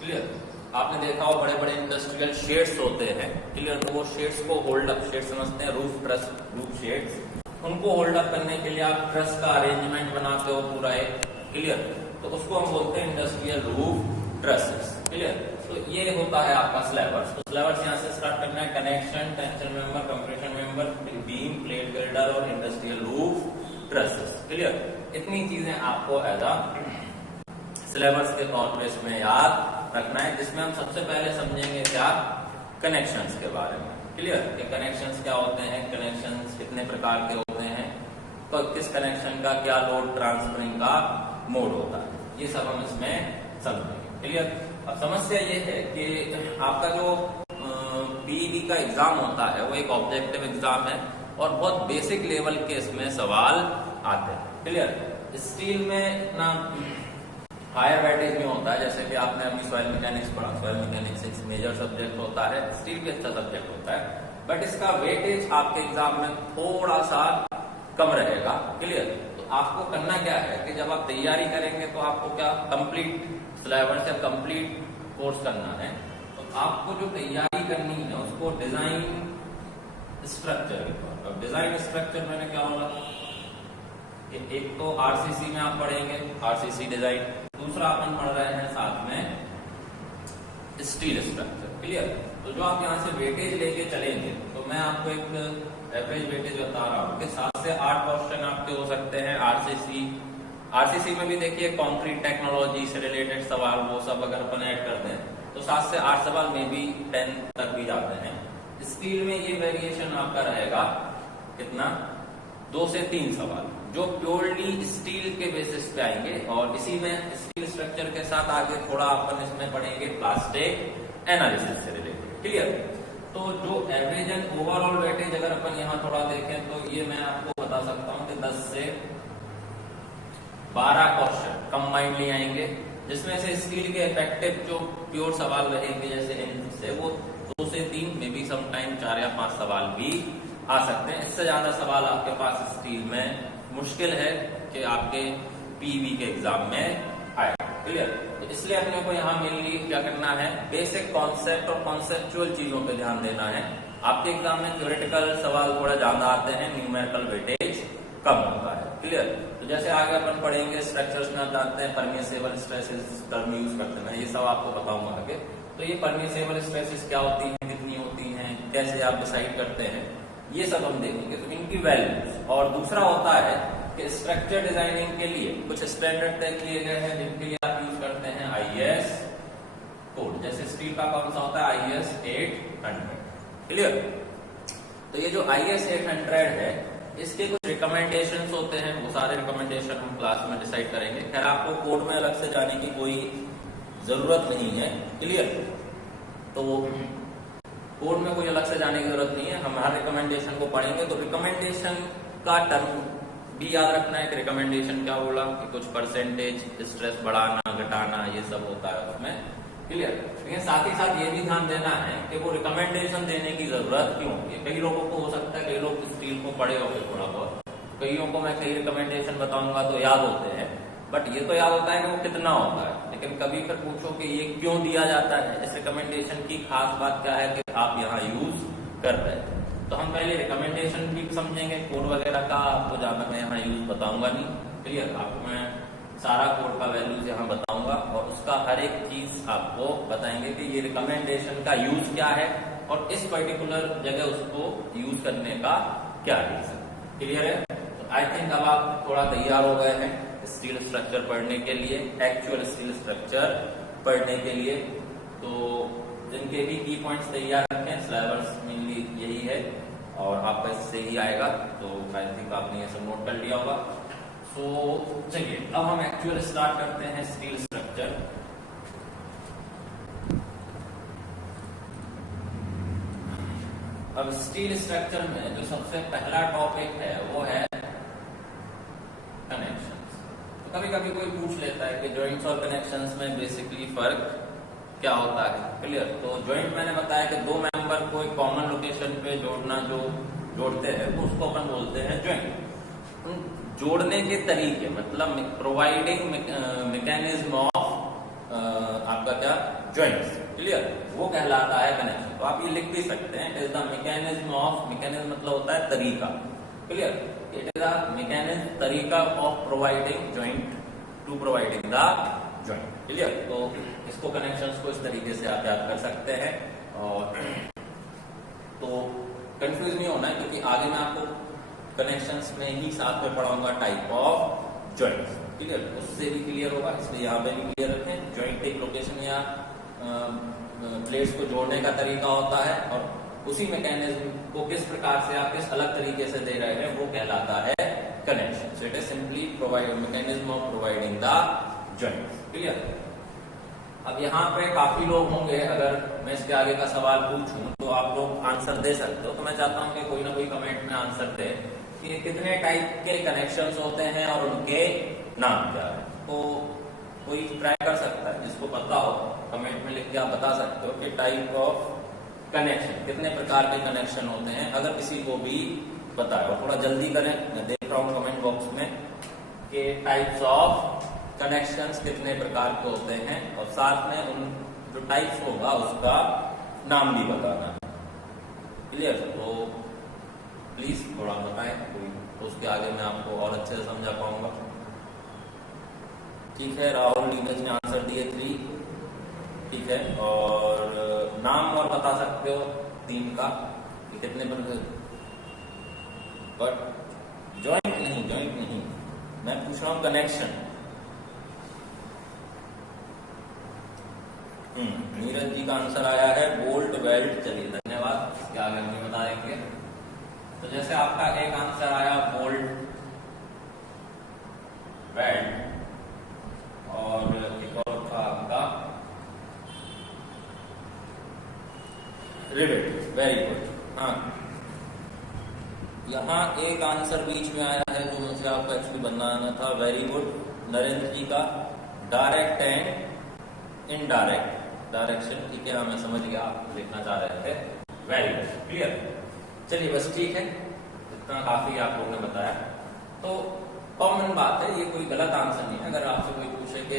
क्लियर। आपने देखा हो बड़े बड़े इंडस्ट्रियल शेड्स होते हैं, क्लियर। तो वो शेड्स को होल्ड अप, शेड समझते हैं, रूफ ट्रस, रूफ शेड्स, उनको होल्ड अप करने के लिए आप ट्रस का अरेंजमेंट बनाते हो पूरा एक, क्लियर। तो उसको हम बोलते हैं इंडस्ट्रियल रूफ ट्रसेस, क्लियर। तो ये होता है आपका सिलेबस। तो सिलेबस यहाँ से स्टार्ट करना है, connection, tension member, compression member, beam, plate girder और इंडस्ट्रियल रूफ ट्रसेस, क्लियर। इतनी चीजें आपको एज अ सिलेबस के तौर पर इसमें याद रखना है, जिसमें हम सबसे पहले समझेंगे क्या, कनेक्शंस के बारे में, क्लियर। कि कनेक्शंस क्या होते हैं, कनेक्शंस कितने प्रकार के होते हैं, तो किस कनेक्शन का क्या लोड ट्रांसफरिंग का मोड होता है, ये सब हम इसमें समझेंगे, क्लियर। अब समस्या ये है कि आपका जो पीईबी का एग्जाम होता है वो एक ऑब्जेक्टिव एग्जाम है और बहुत बेसिक लेवल के इसमें सवाल आते हैं, क्लियर। स्टील में इतना हायर वेटेज में होता है, जैसे कि आपने अपनी सॉइल मैकेनिक्स पढ़ा, सॉइल मैकेनिक्स एक मेजर सब्जेक्ट होता है, स्टील भी अच्छा सब्जेक्ट होता है, बट इसका वेटेज आपके एग्जाम में थोड़ा सा कम रहेगा, क्लियर। तो आपको करना क्या है कि जब आप तैयारी करेंगे तो आपको क्या कंप्लीट सिलेबस या कंप्लीट कोर्स करना है, तो आपको जो तैयारी करनी है उसको डिजाइन स्ट्रक्चर, अब डिजाइन स्ट्रक्चर मैंने क्या बोला, एक तो आरसीसी में आप पढ़ेंगे आरसीसी डिजाइन, दूसरा अपन पढ़ रहे हैं साथ में स्टील स्ट्रक्चर, क्लियर। तो जो आप यहाँ से वेटेज लेके चलेंगे, तो मैं आपको एक एवरेज वेटेज बता रहा हूँ कि 7 से 8 क्वेश्चन आपके हो सकते हैं आरसीसी में भी देखिए कंक्रीट टेक्नोलॉजी से रिलेटेड सवाल, वो सब अगर अपन ऐड करते हैं तो 7 से 8 सवाल में भी 10 तक भी जाते हैं। स्टील में ये वेरिएशन आपका रहेगा कितना, 2 से 3 सवाल जो प्योरली स्टील के बेसिस पे आएंगे, और इसी में स्टील स्ट्रक्चर के साथ आगे थोड़ा अपन इसमें पढ़ेंगे प्लास्टिक एनालिसिस से रिलेटेड, क्लियर। तो जो एवरेज एंड ओवरऑल वेटेज अगर अपन यहाँ थोड़ा देखें तो ये मैं आपको बता सकता हूँ कि 10 से 12 क्वेश्चन कंबाइंडली आएंगे, जिसमें से स्टील के इफेक्टिव जो प्योर सवाल रहेंगे जैसे इनसे वो 2 से 3 में भी समटाइम 4 या 5 सवाल भी आ सकते हैं। इससे ज्यादा सवाल आपके पास स्टील में मुश्किल है कि आपके पीवी के एग्जाम में आए, क्लियर। तो इसलिए अपने को यहाँ मेनली क्या करना है, बेसिक कॉन्सेप्ट और कॉन्सेप्चुअल चीजों पे ध्यान देना है। आपके एग्जाम में थ्योरेटिकल सवाल थोड़ा ज्यादा आते हैं, न्यूमेरिकल वेटेज कम होता है, क्लियर। तो जैसे आगे अपन पढ़ेंगे स्ट्रक्चर्स में आप जानते हैं परमिसिबल स्ट्रेसेस टर्म यूज करते हैं, ये सब आपको बताऊंगा आगे। तो ये परमिसिबल स्ट्रेसेस क्या होती हैं, कितनी होती हैं, कैसे आप डिसाइड करते हैं, ये सब हम देखेंगे। तो इनकी वैल्यूज, और दूसरा होता है कि स्ट्रक्चर डिजाइनिंग के लिए कुछ स्टैंडर्ड तय किए गए हैं जिनके लिए आप यूज करते हैं आईएस कोड। जैसे स्टील का कौन सा होता है, आईएस 800, क्लियर। तो ये जो आईएस 800 है इसके कुछ रिकमेंडेशंस होते हैं, वो सारे रिकमेंडेशन हम क्लास में डिसाइड करेंगे। खैर आपको कोड में अलग से जाने की कोई जरूरत नहीं है, क्लियर। तो कोड में कोई अलग से जाने की जरूरत नहीं है, हम हर रिकमेंडेशन को पढ़ेंगे। तो रिकमेंडेशन का टर्म भी याद रखना है कि रिकमेंडेशन क्या बोला कि कुछ परसेंटेज स्ट्रेस बढ़ाना घटाना, ये सब होता है उसमें, क्लियर। लेकिन साथ ही साथ ये भी ध्यान देना है कि वो रिकमेंडेशन देने की जरूरत क्यों है। कई लोगों को हो सकता है, कई लोग स्टील को पढ़े होंगे थोड़ा बहुत, कईयों को मैं कई रिकमेंडेशन बताऊंगा तो याद होते हैं, बट ये तो याद होता है कि वो कितना होता है, लेकिन कभी फिर पूछो कि ये क्यों दिया जाता है, इस रिकमेंडेशन की खास बात क्या है कि आप यहाँ यूज कर रहे हैं। तो हम पहले रिकमेंडेशन भी समझेंगे, कोड वगैरह का आपको ज्यादा मैं यहाँ यूज बताऊंगा नहीं, क्लियर। आपको मैं सारा कोड का वैल्यूज यहाँ बताऊंगा और उसका हर एक चीज आपको बताएंगे कि ये रिकमेंडेशन का यूज क्या है और इस पर्टिकुलर जगह उसको यूज करने का क्या रीजन, क्लियर है। तो आई थिंक अब आप थोड़ा तैयार हो गए हैं स्टील स्ट्रक्चर पढ़ने के लिए, एक्चुअल स्टील स्ट्रक्चर पढ़ने के लिए। तो जिनके भी की पॉइंट्स तैयार रखें, सिलेबस मेनली यही है और आपका इससे ही आएगा, तो आई थिंक आपने ये सब नोट कर लिया होगा। सो चलिए अब हम एक्चुअल स्टार्ट करते हैं स्टील स्ट्रक्चर। अब स्टील स्ट्रक्चर में जो सबसे पहला टॉपिक है वो है कनेक्शंस। तो कभी कभी कोई पूछ लेता है कि जॉइंट्स और कनेक्शंस में बेसिकली फर्क क्या होता है, क्लियर। तो जॉइंट मैंने बताया कि दो मेंबर को एक कॉमन लोकेशन पे जोड़ना, जो जोड़ते हैं तो उसको अपन बोलते हैं जॉइंट। जोड़ने के तरीके मतलब प्रोवाइडिंग मैकेनिज्म ऑफ आपका क्या जॉइंट्स, क्लियर, वो कहलाता है कनेक्शन। तो आप ये लिख भी सकते हैं, it is the mechanism of, mechanism मतलब होता है तरीका, clear. It is the mechanism, तरीका of providing joint to providing the joint, clear. तो इसको कनेक्शंस को इस तरीके से आप याद कर सकते हैं और तो कंफ्यूज नहीं होना है, क्योंकि आगे मैं आपको कनेक्शंस में ही साथ में पढ़ाऊंगा टाइप ऑफ जॉइंट्स, क्लियर। उससे भी क्लियर होगा, इसलिए यहाँ पे भी क्लियर रखें। जॉइंट एक लोकेशन या प्लेट्स को जोड़ने का तरीका होता है और उसी मैकेनिज्म को किस प्रकार से आप किस अलग तरीके से दे रहे हैं वो कहलाता है connection. So it is simply provide mechanism of providing the joints, clear. अब यहाँ पे काफी लोग होंगे, अगर मैं इसके आगे का सवाल पूछूं तो आप लोग आंसर दे सकते हो। तो मैं चाहता हूँ कि कोई ना कोई कमेंट में आंसर दे कि कितने टाइप के कनेक्शंस होते हैं और उनके नाम क्या है। तो कोई ट्राई कर सकता है, जिसको पता हो कमेंट में लिख के आप बता सकते हो कि टाइप ऑफ कनेक्शन, कितने प्रकार के कनेक्शन होते हैं, अगर किसी को भी पता है। और थोड़ा जल्दी करें, मैं देख रहा हूँ कमेंट बॉक्स में कि टाइप्स ऑफ कनेक्शंस कितने प्रकार के होते हैं और साथ में उन जो टाइप्स होगा उसका नाम भी बताना है, क्लियर। तो प्लीज थोड़ा बताएं कोई, तो उसके आगे मैं आपको और अच्छे से समझा पाऊंगा। ठीक है, राहुल नीरज ने आंसर दिए 3, ठीक है। और नाम और बता सकते हो टीम का कि कितने बट जॉइंट नहीं, मैं पूछ रहा हूं कनेक्शन। नीरज जी का आंसर आया है बोल्ट वेल्ड। चलिए धन्यवाद, इसके आगे हम बता देंगे। तो जैसे आपका एक आंसर आया बोल्ट वेल्ड और एक और था आपका रिवेट, वेरी गुड। हाँ, यहाँ एक आंसर बीच में आया है जो मुझे आपको एक्चुअली बनाना था, वेरी गुड नरेंद्र जी का, डायरेक्ट एंड इनडायरेक्ट डायरेक्शन, ठीक है। हाँ, मैं समझ गया आप लिखना चाह रहे थे, वेरी गुड, क्लियर। चलिए बस ठीक है, इतना काफी आप लोगों ने बताया। तो कॉमन बात है, ये कोई गलत आंसर नहीं है। अगर आपसे कोई पूछे कि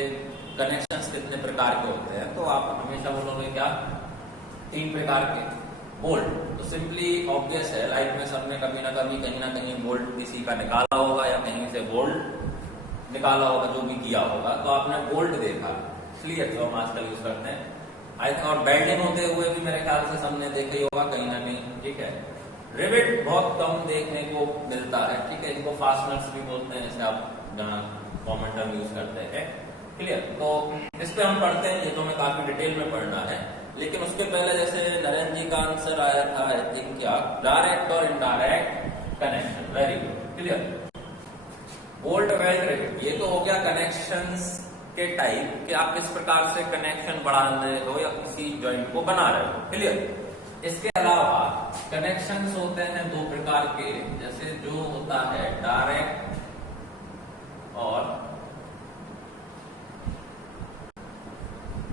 कनेक्शंस कितने प्रकार के होते हैं तो आप हमेशा बोलोगे क्या, 3 प्रकार के। बोल्ट तो सिंपली ऑब्वियस है, लाइफ में सबने कभी ना कभी कहीं ना कहीं बोल्ट किसी का निकाला होगा या कहीं से बोल्ट निकाला होगा, जो भी किया होगा तो आपने बोल्ट देखा, क्लियर, जो हम आजकल यूज करते हैं आई थिंक। और बेल्डिंग होते हुए भी मेरे ख्याल से सबने देखा ही होगा कहीं ना कहीं, ठीक है। रिवेट बहुत कम देखने को मिलता है, ठीक है, इनको फास्टनर्स भी बोलते हैं, जैसे आप जहाँ कॉमन टर्म यूज करते हैं, क्लियर। तो इस पे हम पढ़ते हैं, ये तो हमें काफी डिटेल में पढ़ना है। लेकिन उसके पहले जैसे नरेंद्र जी का आंसर आया था आई थिंक क्या, डायरेक्ट और indirect connection, very good, clear. Bolt weld rivet, ये तो हो गया कनेक्शंस के टाइप कि आप किस प्रकार से कनेक्शन बढ़ा रहे हो या किसी जॉइंट को बना रहे हो, क्लियर। इसके अलावा कनेक्शंस होते हैं 2 प्रकार के, जैसे जो होता है डायरेक्ट और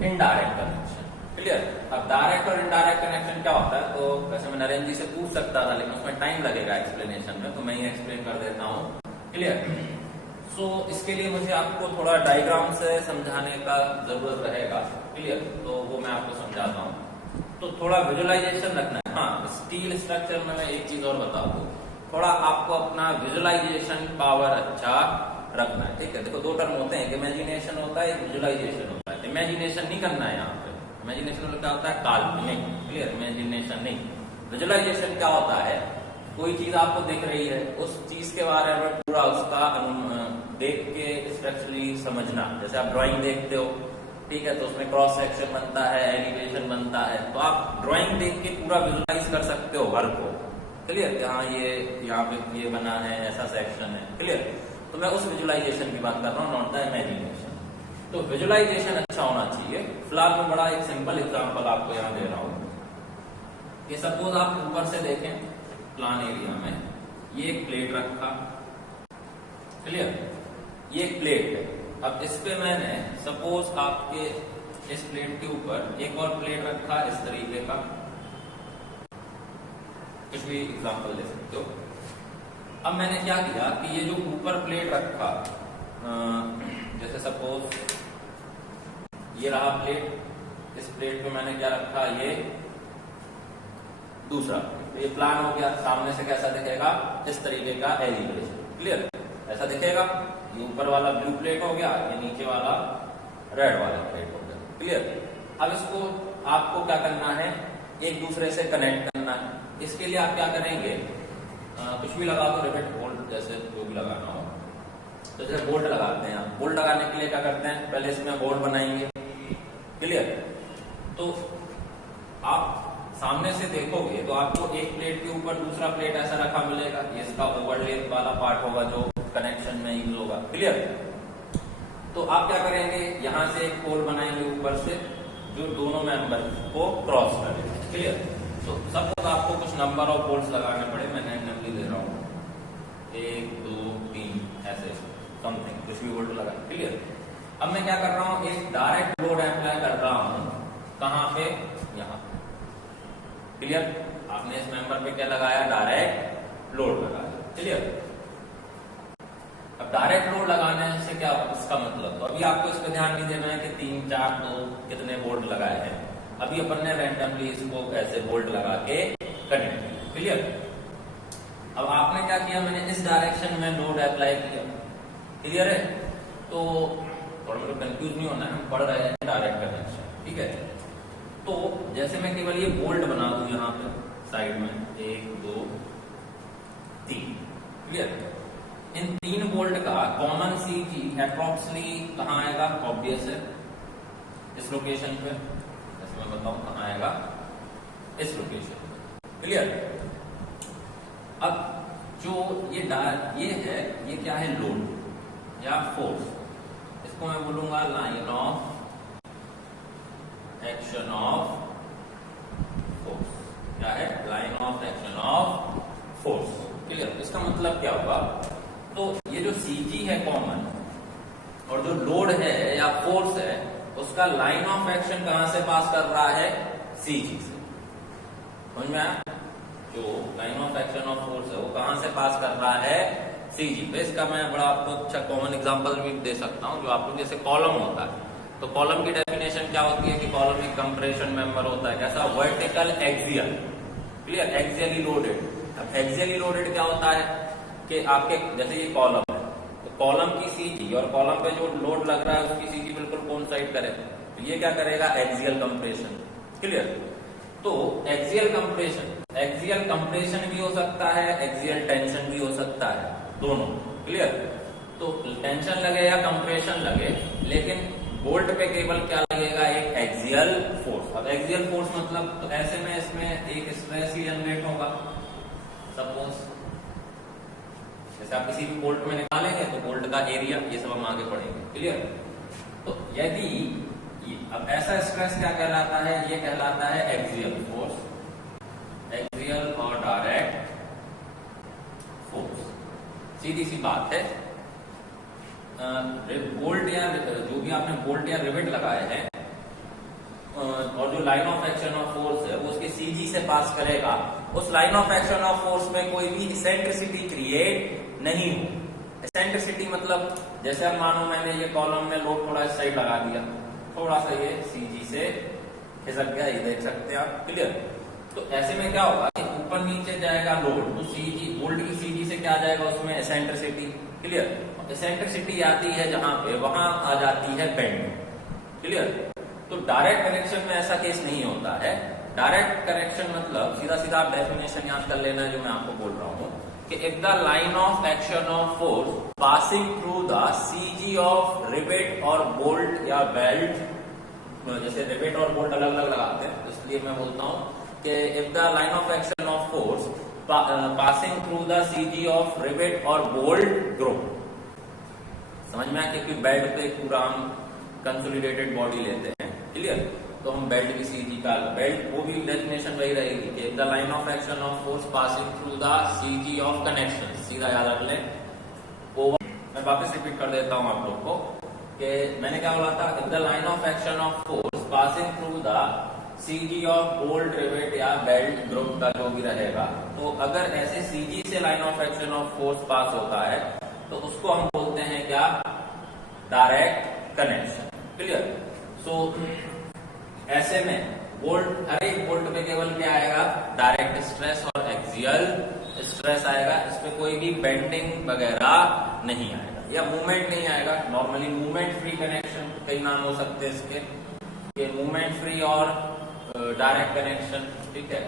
इनडायरेक्ट कनेक्शन। क्लियर। अब डायरेक्ट और इनडायरेक्ट कनेक्शन क्या होता है, तो वैसे मैं नरेंद्र जी से पूछ सकता था, लेकिन उसमें टाइम लगेगा एक्सप्लेनेशन में, तो मैं ही एक्सप्लेन कर देता हूँ। क्लियर। सो इसके लिए मुझे आपको थोड़ा डायग्राम से समझाने का जरूरत रहेगा। क्लियर। तो वो मैं आपको समझाता हूँ, तो थोड़ा विजुअलाइजेशन रखना है। हाँ, स्टील स्ट्रक्चर में मैं एक चीज और बता दूं, थोड़ा आपको अपना विजुअलाइजेशन पावर अच्छा रखना है। ठीक है। देखो, दो टर्म होते हैं, एक इमेजिनेशन होता है, एक विजुअलाइजेशन होता है। इमेजिनेशन नहीं करना है यहाँ पे, इमेजिनेशन क्या होता है, काल्पनिक। क्लियर। इमेजिनेशन नहीं। विजुअलाइजेशन क्या होता है, कोई चीज आपको दिख रही है, उस चीज के बारे में पूरा उसका देख के स्ट्रक्चरली समझना। जैसे आप ड्राइंग देखते हो, ठीक है, तो उसमें क्रॉस सेक्शन बनता है, एलिवेशन बनता है, तो आप ड्राइंग देख के पूरा विजुअलाइज कर सकते हो घर को। क्लियर। हाँ, ये यहाँ पे ये बना है, ऐसा सेक्शन है। क्लियर। तो मैं उस विजुअलाइजेशन की बात कर रहा हूँ, नॉट द इमेजिनेशन। तो विजुअलाइजेशन अच्छा होना चाहिए। फिलहाल मैं बड़ा एक सिंपल एग्जांपल आपको यहाँ दे रहा हूँ कि सपोज आप ऊपर से देखें प्लान एरिया में, ये एक प्लेट रखा। क्लियर। ये एक प्लेट है। अब इस पे मैंने सपोज आपके इस प्लेट के ऊपर एक और प्लेट रखा इस तरीके का, कुछ भी एग्जांपल ले सकते हो। अब मैंने क्या किया कि ये जो ऊपर प्लेट रखा, जैसे सपोज ये रहा प्लेट, इस प्लेट पे मैंने क्या रखा, ये दूसरा, तो ये प्लान हो गया। सामने से कैसा दिखेगा, इस तरीके का एलिवेशन। क्लियर। ऐसा दिखेगा। ये ऊपर वाला ब्लू प्लेट हो गया, ये नीचे वाला रेड वाला प्लेट हो गया। क्लियर। अब इसको आपको क्या करना है, एक दूसरे से कनेक्ट करना है। इसके लिए आप क्या करेंगे, कुछ भी लगा दो, रिवेट, बोल्ट, जैसे जो भी लगाना हो। तो जैसे बोल्ट लगाते हैं, बोल्ट लगाने के लिए क्या करते हैं, पहले इसमें बोल्ट बनाएंगे। क्लियर। तो आप सामने से देखोगे तो आपको एक प्लेट के ऊपर दूसरा प्लेट ऐसा रखा मिलेगा, ये इसका ओवरलेप वाला पार्ट होगा जो कनेक्शन में यूज होगा। क्लियर। तो आप क्या करेंगे, यहां से एक होल बनाएंगे ऊपर से, जो दोनों मेंबर को क्रॉस करेंगे। क्लियर। तो सपोज आपको कुछ नंबर ऑफ बोल्ट्स लगाने पड़े, मैं रैंडमली दे रहा हूँ, 1 2 3 ऐसे समथिंग, कुछ भी बोल्ट लगा। क्लियर। अब मैं क्या कर रहा हूँ, एक डायरेक्ट लोड अप्लाई कर रहा हूँ, कहाँ पे, यहाँ। क्लियर। आपने इस मेंबर पे क्या लगाया, डायरेक्ट लोड लगाया। क्लियर। अब डायरेक्ट लोड लगाने से क्या, इसका मतलब, तो अभी आपको इस पर ध्यान नहीं देना है कि 3 4 2 कितने बोल्ट लगाए हैं। अभी अपन ने रैंडमली इसको ऐसे बोल्ट लगा के कनेक्ट किया। क्लियर। अब आपने क्या किया, मैंने इस डायरेक्शन में लोड अप्लाई किया। क्लियर है। तो थोड़ा मतलब कंफ्यूज नहीं होना है, हम पढ़ रहे हैं डायरेक्ट कनेक्शन। ठीक है। तो जैसे मैं केवल ये बोल्ट बना दूं यहाँ पे साइड में, 1 2 3। क्लियर। इन 3 बोल्ट का कॉमन सीजी अप्रोक्सीमेटली कहाँ आएगा, ऑब्वियस है, इस लोकेशन पे। जैसे मैं बताऊं कहाँ आएगा, इस लोकेशन। क्लियर। अब जो ये है, ये क्या है, लोड या फोर्स। इसको मैं बोलूंगा line of action of force. क्या है, line of action of force. Clear. इसका मतलब क्या होगा, तो ये जो सीजी है कॉमन, और जो लोड है या फोर्स है, उसका लाइन ऑफ एक्शन कहां से पास कर रहा है, सीजी से। समझ में आया। जो line of action of force है वो कहां से पास कर रहा है, सीजी पे। इसका मैं बड़ा आपको अच्छा कॉमन एग्जांपल भी दे सकता हूं, जो आपको जैसे कॉलम होता है, तो कॉलम की डेफिनेशन क्या होती है कि कॉलम एक कंप्रेशन मेंबर होता है, कैसा, vertical axial. Clear. Axially loaded. अब एक्सियली लोडेड क्या होता है कि आपके जैसे ये कॉलम है, तो कॉलम की सीजी और कॉलम पे जो लोड लग रहा है उसकी सीजी बिल्कुल कोइंसाइड करे, तो ये क्या करेगा, एक्सियल कंप्रेशन। क्लियर। तो एक्सियल कंप्रेशन भी हो सकता है, एक्सियल टेंशन भी हो सकता है, दोनों। क्लियर। तो टेंशन लगे या कंप्रेशन लगे, लेकिन बोल्ट पे केवल क्या लगेगा, एक एक्सियल फोर्स। अब एक्सियल फोर्स मतलब, तो ऐसे में इसमें एक स्ट्रेस ही जनरेट होगा। सपोज जैसे आप किसी भी बोल्ट में निकालेंगे तो बोल्ट का एरिया, ये सब हम आगे पढ़ेंगे। क्लियर। तो यदि अब ऐसा स्ट्रेस क्या कहलाता है, ये कहलाता है एक्सियल फोर्स, एक्सियल और डायरेक्ट फोर्स। सीधी सी बात है। बोल्ट या जो भी आपने बोल्ट या रिवेट लगाए हैं, और जो line of action of force है वो उसके सीजी से पास करेगा, उस line of action of force में कोई भी इसेंट्रिसिटी क्रिएट नहीं हो। इसेंट्रिसिटी मतलब जैसे अब मानो मैंने ये कॉलम में लोड थोड़ा इस साइड लगा दिया, थोड़ा सा ये सीजी से खिसक गया, ये देख सकते हैं आप, क्लियर। तो ऐसे में क्या होगा कि ऊपर नीचे जाएगा लोड, तो सीजी बोल्ट की सीजी से क्या जाएगा उसमें इसेंट्रिसिटी, क्लियर। इसेंट्रिसिटी आती है जहां पे, वहां आ जाती है बेंड, क्लियर। तो डायरेक्ट कनेक्शन में ऐसा केस नहीं होता है। डायरेक्ट कनेक्शन मतलब सीधा सीधा आप डेफिनेशन याद कर लेना है जो मैं आपको बोल रहा हूँ कि if the line of action of force passing through the CG of rivet और बोल्ट या बेल्ट, जैसे रिवेट और बोल्ट अलग अलग लगाते हैं, इसलिए मैं बोलता हूँ कि if the line of action of force passing through the CG of rivet और बोल्ट ग्रुप, समझ में आया कि बेल्ट पे पूरा हम कंसोलिडेटेड बॉडी लेते हैं, क्लियर। तो हम बेल्ट की सीजी का बेल्ट, वो भी डेफिनेशन वही रहेगी कि the line of action of force passing through the CG of connection, सीधा याद रख लें। मैं वापस रिपीट कर देता हूं आप लोग को कि मैंने क्या बोला था, the line of action of force passing through the CG of bolt rivet या बेल्ट ग्रुप का जो भी रहेगा, तो अगर ऐसे सीजी से line of action of force pass होता है तो उसको हम बोलते हैं क्या, डायरेक्ट कनेक्शन, क्लियर। सो ऐसे में बोल्ट, हर एक बोल्ट पे केवल क्या आएगा, डायरेक्ट स्ट्रेस और एक्सियल स्ट्रेस आएगा, इस पे कोई भी बेंडिंग वगैरह नहीं आएगा या मूवमेंट नहीं आएगा। नॉर्मली मूवमेंट फ्री कनेक्शन कई नाम हो सकते हैं इसके, ये मूवमेंट फ्री और डायरेक्ट कनेक्शन, ठीक है।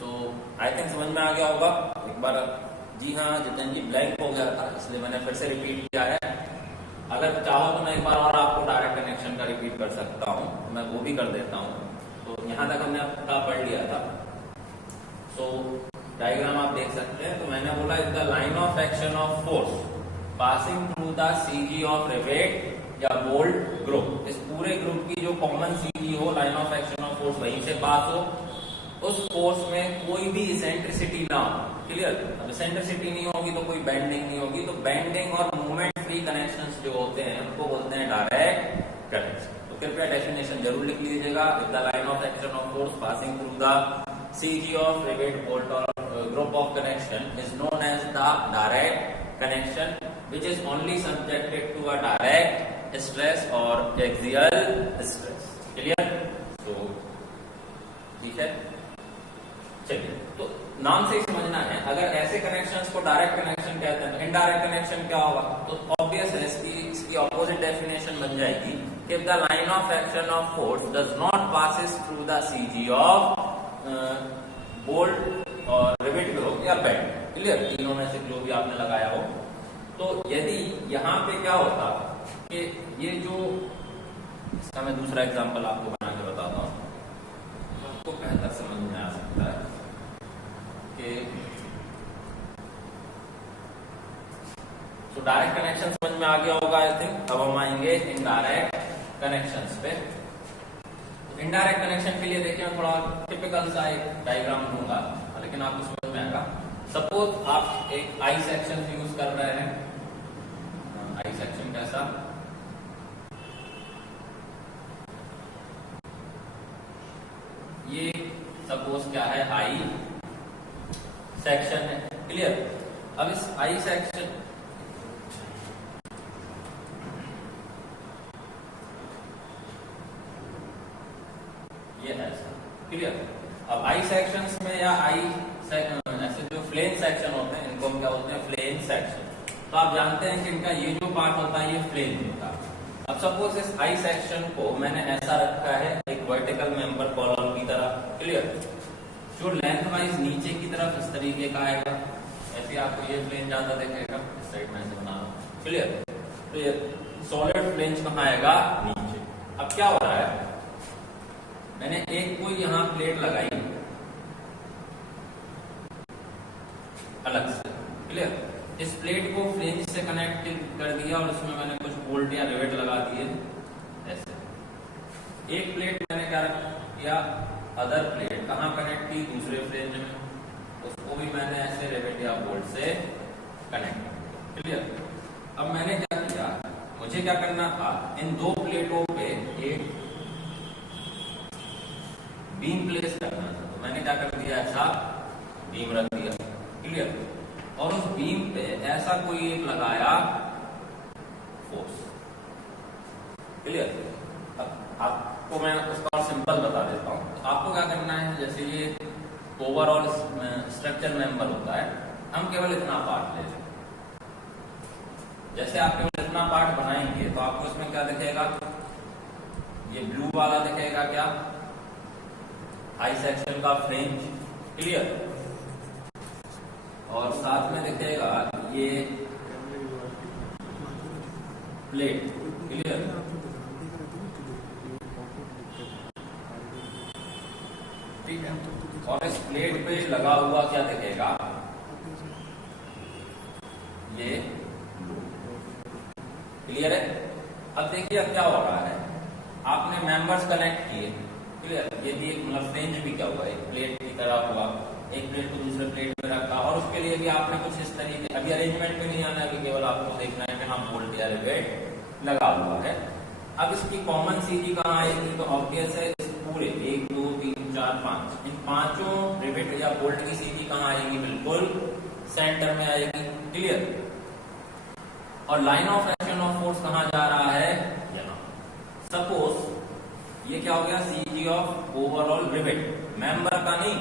सो आई थिंक समझ में आ गया होगा एक बार। जी हाँ जितन जी, ब्लैंक हो गया था इसलिए मैंने फिर से रिपीट किया है। अगर चाहो तो मैं एक बार और आपको डायरेक्ट कनेक्शन का रिपीट कर सकता हूँ, मैं वो भी कर देता हूँ। तो यहाँ तक हमने आपका पढ़ लिया था। सो डायग्राम आप देख सकते हैं। तो मैंने बोला is the line of action of force passing through the CG of rivet या बोल्ट ग्रुप, इस पूरे ग्रुप की जो कॉमन सीजी हो, line of action of force वहीं से पास हो, उस फोर्स में कोई भी इसेंट्रिसिटी ना हो, क्लियर। अब इसेंट्रिसिटी नहीं होगी तो कोई बेंडिंग नहीं होगी, तो बेंडिंग और मूवमेंट फ्री कनेक्शंस जो होते हैं उनको बोलते हैं डायरेक्ट कनेक्शन। तो कृपया डेफिनेशन जरूर लिख लीजिएगा, if the line of action of force passing through the CG of rivet bolt और group of connection is known as the direct connection which is only subjected to a direct stress or axial stress, clear। तो ठीक है, चलिए। तो नाम से ही समझना है, अगर ऐसे कनेक्शंस को डायरेक्ट कनेक्शन कहते हैं तो इनडायरेक्ट कनेक्शन क्या होगा, तो ऑब्वियस है इसकी ऑपोजिट डेफिनेशन बन जाएगी कि the line of action of force does not passes through the CG of bolt और रिवेट ग्रुप या बेल्ट, क्लियर। तीनों में से जो भी आपने लगाया हो, तो यदि यहाँ पे क्या होता कि ये जो, इसका मैं दूसरा एग्जांपल आपको बना के बताता हूँ, आपको बेहतर समझ में आ सकता है कि तो डायरेक्ट कनेक्शन समझ में आ गया होगा आई थिंक। अब हम आएंगे इनडायरेक्ट कनेक्शंस पे। तो इनडायरेक्ट कनेक्शन के लिए देखिए मैं थोड़ा टिपिकल सा एक डायग्राम दूंगा, लेकिन आपको समझ में आएगा। सपोज आप एक आई सेक्शन यूज कर रहे हैं, आई सेक्शन कैसा, ये सपोज क्या है, आई सेक्शन है, क्लियर। अब इस आई सेक्शन, ये ऐसा, क्लियर। अब आई सेक्शंस में या आई ऐसे जो फ्लेन सेक्शन होते हैं इनको हम क्या बोलते हैं, फ्लेन सेक्शन। तो आप जानते हैं कि इनका ये जो पार्ट होता है ये फ्लेन होता है। अब सपोज इस आई सेक्शन को मैंने ऐसा रखा है एक वर्टिकल मेंबर कॉलम की तरह, क्लियर। जो लेंथ वाइज नीचे की तरफ इस तरीके का आएगा, ऐसे आपको ये प्लेन ज्यादा दिखेगा, इस साइड में ऐसे बना रहा हूं, क्लियर। तो ये सॉलिड प्लेन कहाँ आएगा, नीचे। अब क्या हो रहा है, मैंने एक कोई यहाँ प्लेट लगाई अलग से, क्लियर। इस प्लेट को फ्लेंज से कनेक्ट कर दिया और इसमें मैंने कुछ बोल्ट या रिवेट लगा दिए ऐसे। एक प्लेट मैंने क्या किया, अदर प्लेट कहाँ कनेक्ट की, दूसरे फ्लेंज में, उसको भी मैंने ऐसे रिवेट या बोल्ट से कनेक्ट किया, क्लियर। अब मैंने क्या किया, मुझे क्या करना था, इन दो प्लेटों पे एक क्या कर दिया, ऐसा बीम रख दिया, क्लियर। और उस बीम पे ऐसा कोई एक लगाया फोर्स, क्लियर। अब आपको मैं उसका और सिंपल बता देता हूँ। तो आपको क्या करना है, जैसे ये ओवरऑल स्ट्रक्चर मेंबर होता है, हम केवल इतना पार्ट ले लें। जैसे आप केवल इतना पार्ट बनाएंगे तो आपको इसमें क्या दिखेगा, ये ब्लू वाला दिखेगा, क्या, हाई सेक्शन का फ्रेंच, क्लियर। और साथ में दिखेगा ये प्लेट, क्लियर। ठीक है, और इस प्लेट पे लगा हुआ क्या दिखेगा, ये, क्लियर है। अब देखिए अब क्या हो रहा है, आपने मेंबर्स कनेक्ट किए, क्लियर। ये भी एक मतलब फ्रेंच भी क्या हुआ, एक प्लेट की तरह हुआ, एक प्लेट को दूसरे प्लेट में रखा, और उसके लिए भी आपने कुछ इस तरीके, अभी अरेंजमेंट में नहीं आना है, अभी केवल आपको देखना है कि हाँ बोल्ट या रिवेट लगा हुआ है। अब इसकी कॉमन सीधी कहाँ आएगी, तो ऑब्वियस है इस पूरे 1 2 3 4 5 इन पांचों रिवेट या बोल्ट की सीधी कहाँ आएगी, बिल्कुल सेंटर में आएगी, क्लियर। और line of action of force कहाँ जा रहा है, यहाँ। सपोज ये क्या हो गया, CG of overall rivet, member का नहीं,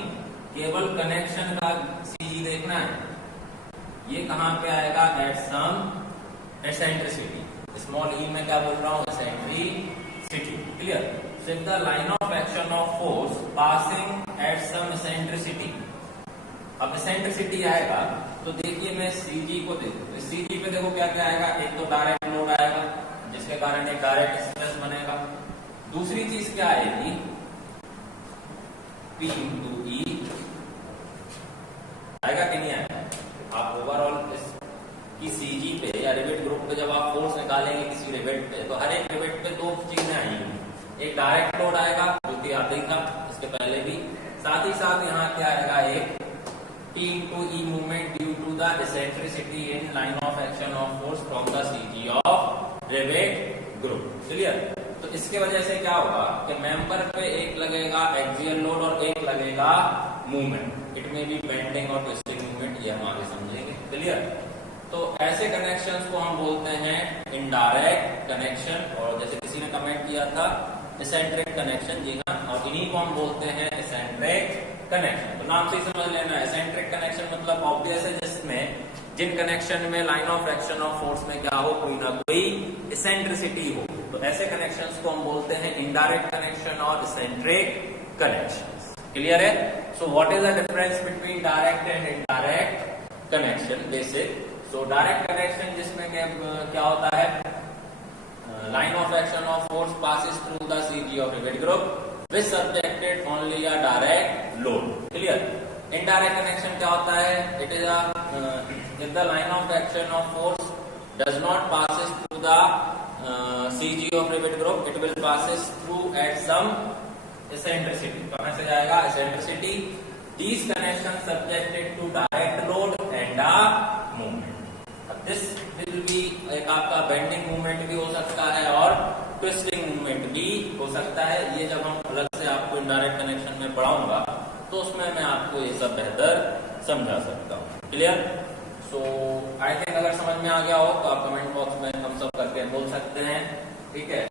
केवल कनेक्शन का सीजी देखना है। ये कहां पे आएगा, at some eccentricity, small E में क्या बोल रहा हूं, eccentricity, clear. So the line of action of force passing at some eccentricity. अब एसेंट्रिसिटी आएगा तो देखिए मैं सीजी को देखो, सीजी पे देखो क्या क्या आएगा, एक तो डायरेक्ट लोड आएगा जिसके कारण एक डायरेक्ट स्ट्रेस बनेगा। दूसरी चीज क्या आएगी, P इंटू ई आएगा कि नहीं आएगा। आप ओवरऑल की सीजी पे या रिवेट ग्रुप पे जब आप फोर्स निकालेंगे किसी रिवेट पे, तो हर एक रिवेट पे दो चीजें आएंगी, एक डायरेक्ट लोड आएगा जो कि आते ही था इसके पहले भी, साथ ही साथ यहाँ क्या आएगा, एक P into E movement due to the eccentricity in line of action of force from the CG of rivet group, clear. तो इसके वजह से क्या होगा कि मेंबर पे एक लगेगा एक्सियल लोड और एक लगेगा मूवमेंट, इट में बी बेंडिंग और ट्विस्टिंग मूवमेंट, ये हम आगे समझेंगे, क्लियर। तो ऐसे कनेक्शंस को हम बोलते हैं इनडायरेक्ट कनेक्शन, और जैसे किसी ने कमेंट किया था एसेंट्रिक कनेक्शन, जी हाँ, और इन्हीं को हम बोलते हैं एसेंट्रिक कनेक्शन। तो नाम से ही समझ लेना, एसेंट्रिक कनेक्शन मतलब ऑब्वियस है जिसमें, जिन कनेक्शन में line of action of force में क्या हो, कोई ना कोई एसेंट्रिसिटी हो, तो ऐसे कनेक्शंस को हम बोलते हैं इनडायरेक्ट कनेक्शन और एसेंट्रिक कनेक्शंस, क्लियर है। So what is the difference between direct and indirect connection, basic. So direct connection जिसमें क्या होता है, line of action of force passes through the CG of rivet group which subjected only a direct load, clear. Indirect connection क्या होता है, it is a if the line of action of force does not passes through the CG of rivet group, it will passes through at some eccentricity. कहाँ से जाएगा, eccentricity. These connections subjected to direct load and a movement. This will be एक आपका bending movement भी हो सकता है और ट्विस्टिंग मूवमेंट भी हो सकता है। ये जब हम अलग से आपको इनडायरेक्ट कनेक्शन में पढ़ाऊंगा तो उसमें मैं आपको ये सब बेहतर समझा सकता हूँ, क्लियर। सो आई थिंक अगर समझ में आ गया हो तो आप कमेंट बॉक्स में हम सब करके बोल सकते हैं, ठीक है,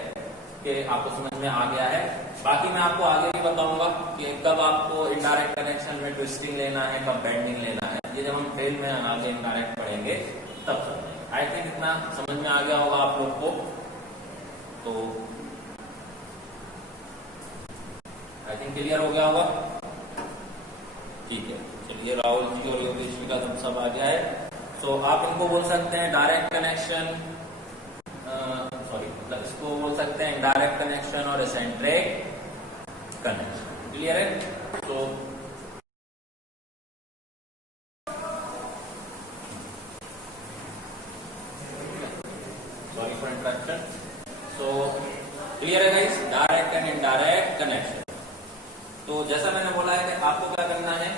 कि आपको समझ में आ गया है। बाकी मैं आपको आगे भी बताऊंगा कि कब आपको इनडायरेक्ट कनेक्शन में ट्विस्टिंग लेना है, कब बेंडिंग लेना है, ये जब हम फेल में आगे इनडायरेक्ट पढ़ेंगे तब समझेंगे। आई थिंक इतना समझ में आ गया होगा आप लोग को, तो आई थिंक क्लियर हो गया होगा, ठीक है। चलिए राहुल जी और योगेश जी का सब आ गया है। सो आप इनको बोल सकते हैं डायरेक्ट कनेक्शन, सॉरी मतलब इसको बोल सकते हैं डायरेक्ट कनेक्शन और एसेंट्रिक कनेक्शन, क्लियर है। तो sorry for interruption. So clear है guys, direct and indirect connection. तो जैसा मैंने बोला है कि आपको क्या करना है,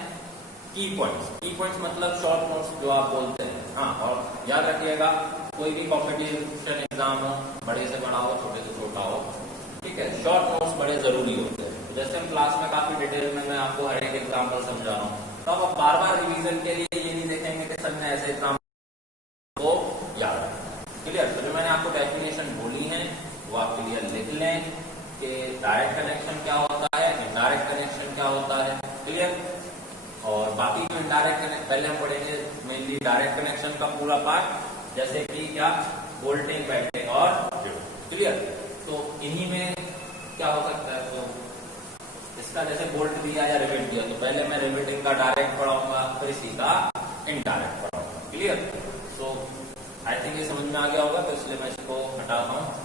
की पॉइंट्स मतलब शॉर्ट नोट्स जो आप बोलते हैं, हाँ, और याद रखिएगा कोई भी कॉम्पिटिशन एग्जाम हो, बड़े से बड़ा हो, छोटे से छोटा हो, ठीक है, शॉर्ट नोट्स बड़े जरूरी होते हैं। जैसे हम क्लास में काफी डिटेल में मैं आपको हर एक एग्जाम्पल समझा रहा हूँ, तो आप बार बार रिवीजन के लिए ये नहीं देखेंगे कि सर ने ऐसे एग्जाम्पल को याद रखना। क्लियर? तो जो मैंने आपको डेफिनेशन बोली है वो आप क्लियर लिख लें कि डायरेक्ट कनेक्शन क्या होता है, इनडायरेक्ट कनेक्शन क्या होता है। क्लियर? और बाकी जो इनडायरेक्ट कनेक्शन पहले हम पढ़ेंगे मेनली डायरेक्ट कनेक्शन का पूरा पार्ट, जैसे कि क्या बोल्टिंग, बेल्टिंग और क्लियर। तो इन्हीं में क्या हो सकता है, तो इसका जैसे बोल्ट दिया या रिवेट दिया, तो पहले मैं रिवेटिंग का डायरेक्ट पढ़ाऊंगा, फिर इसी का इनडायरेक्ट पढ़ाऊंगा। क्लियर? सो आई थिंक ये समझ में आ गया होगा, तो इसलिए मैं इसको हटाता हूं।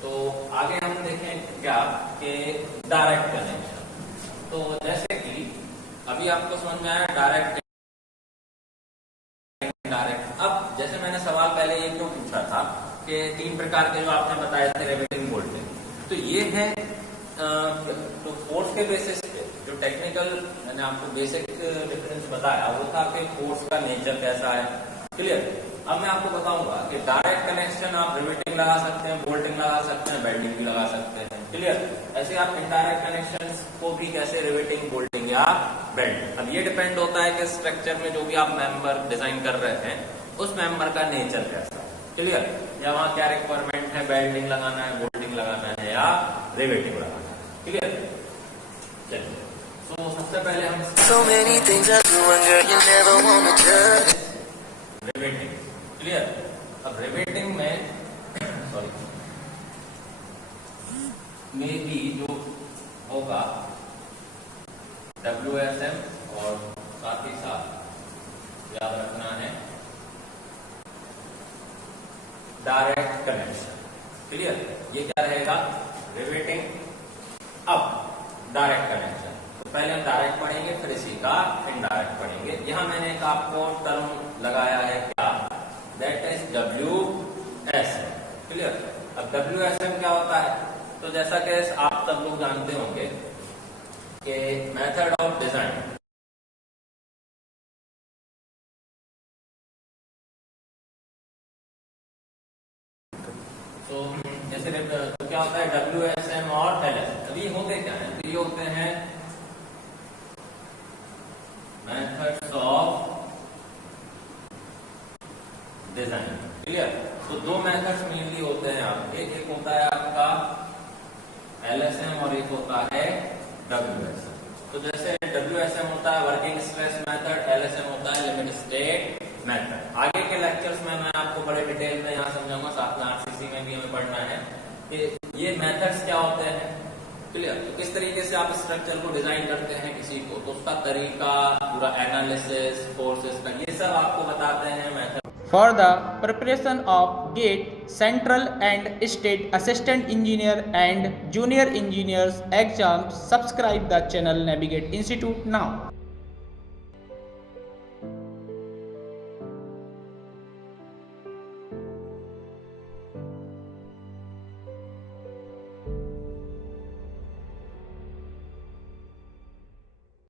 तो आगे हम देखें क्या कि डायरेक्ट कनेक्शन। तो जैसे कि अभी आपको समझ में आया डायरेक्ट इनडायरेक्ट। अब जैसे मैंने सवाल पहले ये क्यों पूछा था कि 3 प्रकार के जो आपने बताए थे रिवेटिंग, बोल्टिंग, तो ये है तो फोर्स के बेसिस पे जो टेक्निकल मैंने आपको बेसिक डिफरेंस बताया वो था कि फोर्स का नेचर कैसा है। क्लियर? अब मैं आपको बताऊंगा कि डायरेक्ट कनेक्शन आप रिवेटिंग लगा सकते हैं, बोल्टिंग लगा सकते हैं, बेल्टिंग भी लगा सकते हैं। क्लियर? ऐसे आप इनडायरेक्ट कनेक्शन को भी कैसे रिवेटिंग, बोल्टिंग या बेल्ट। अब ये डिपेंड होता है कि स्ट्रक्चर में जो भी आप मेंबर डिजाइन कर रहे हैं उस मेंबर का नेचर कैसा है। क्लियर? या वहां क्या रिक्वायरमेंट है, बेल्टिंग लगाना है, बोल्टिंग लगाना है या रिवेटिंग लगाना है। क्लियर? चलिए, तो सबसे पहले हम रिवेटिंग। क्लियर? अब रिवेटिंग में सॉरी में भी जो होगा WSM और साथ ही साथ याद रखना है डायरेक्ट कनेक्शन। क्लियर? ये क्या रहेगा, रिवेटिंग, अब डायरेक्ट कनेक्शन। तो पहले हम डायरेक्ट पढ़ेंगे, फिर इसी का इनडायरेक्ट पढ़ेंगे। यहां मैंने एक आपको टर्म लगाया है क्या, दैट इज WSM। क्लियर? अब WSM क्या होता है, तो जैसा कि आप सब लोग जानते होंगे कि मेथड ऑफ डिजाइन, तो जैसे तो क्या होता है WSM और LSM। अभी होते क्या है, तो ये होते हैं मेथड्स ऑफ डिजाइन। क्लियर? तो 2 मेथड्स मेनली होते हैं आपके, एक होता है आपका LSM और एक होता है WSM। तो जैसे WSM होता है वर्किंग स्ट्रेस मेथड, LSM होता है लिमिट स्टेट मेथड। आगे के लेक्चर्स में मैं आपको बड़े डिटेल में यहाँ समझाऊंगा, साथ में RCC में भी हमें पढ़ना है कि ये मेथड्स क्या होते हैं। क्लियर? तो किस तरीके से आप स्ट्रक्चर को डिजाइन करते हैं किसी को, तो उसका तरीका, पूरा एनालिसिस, फोर्सेस का, ये सब आपको बताते हैं method. For the preparation of GATE, Central and State Assistant Engineer and Junior Engineers exams, subscribe the channel Navigate Institute now.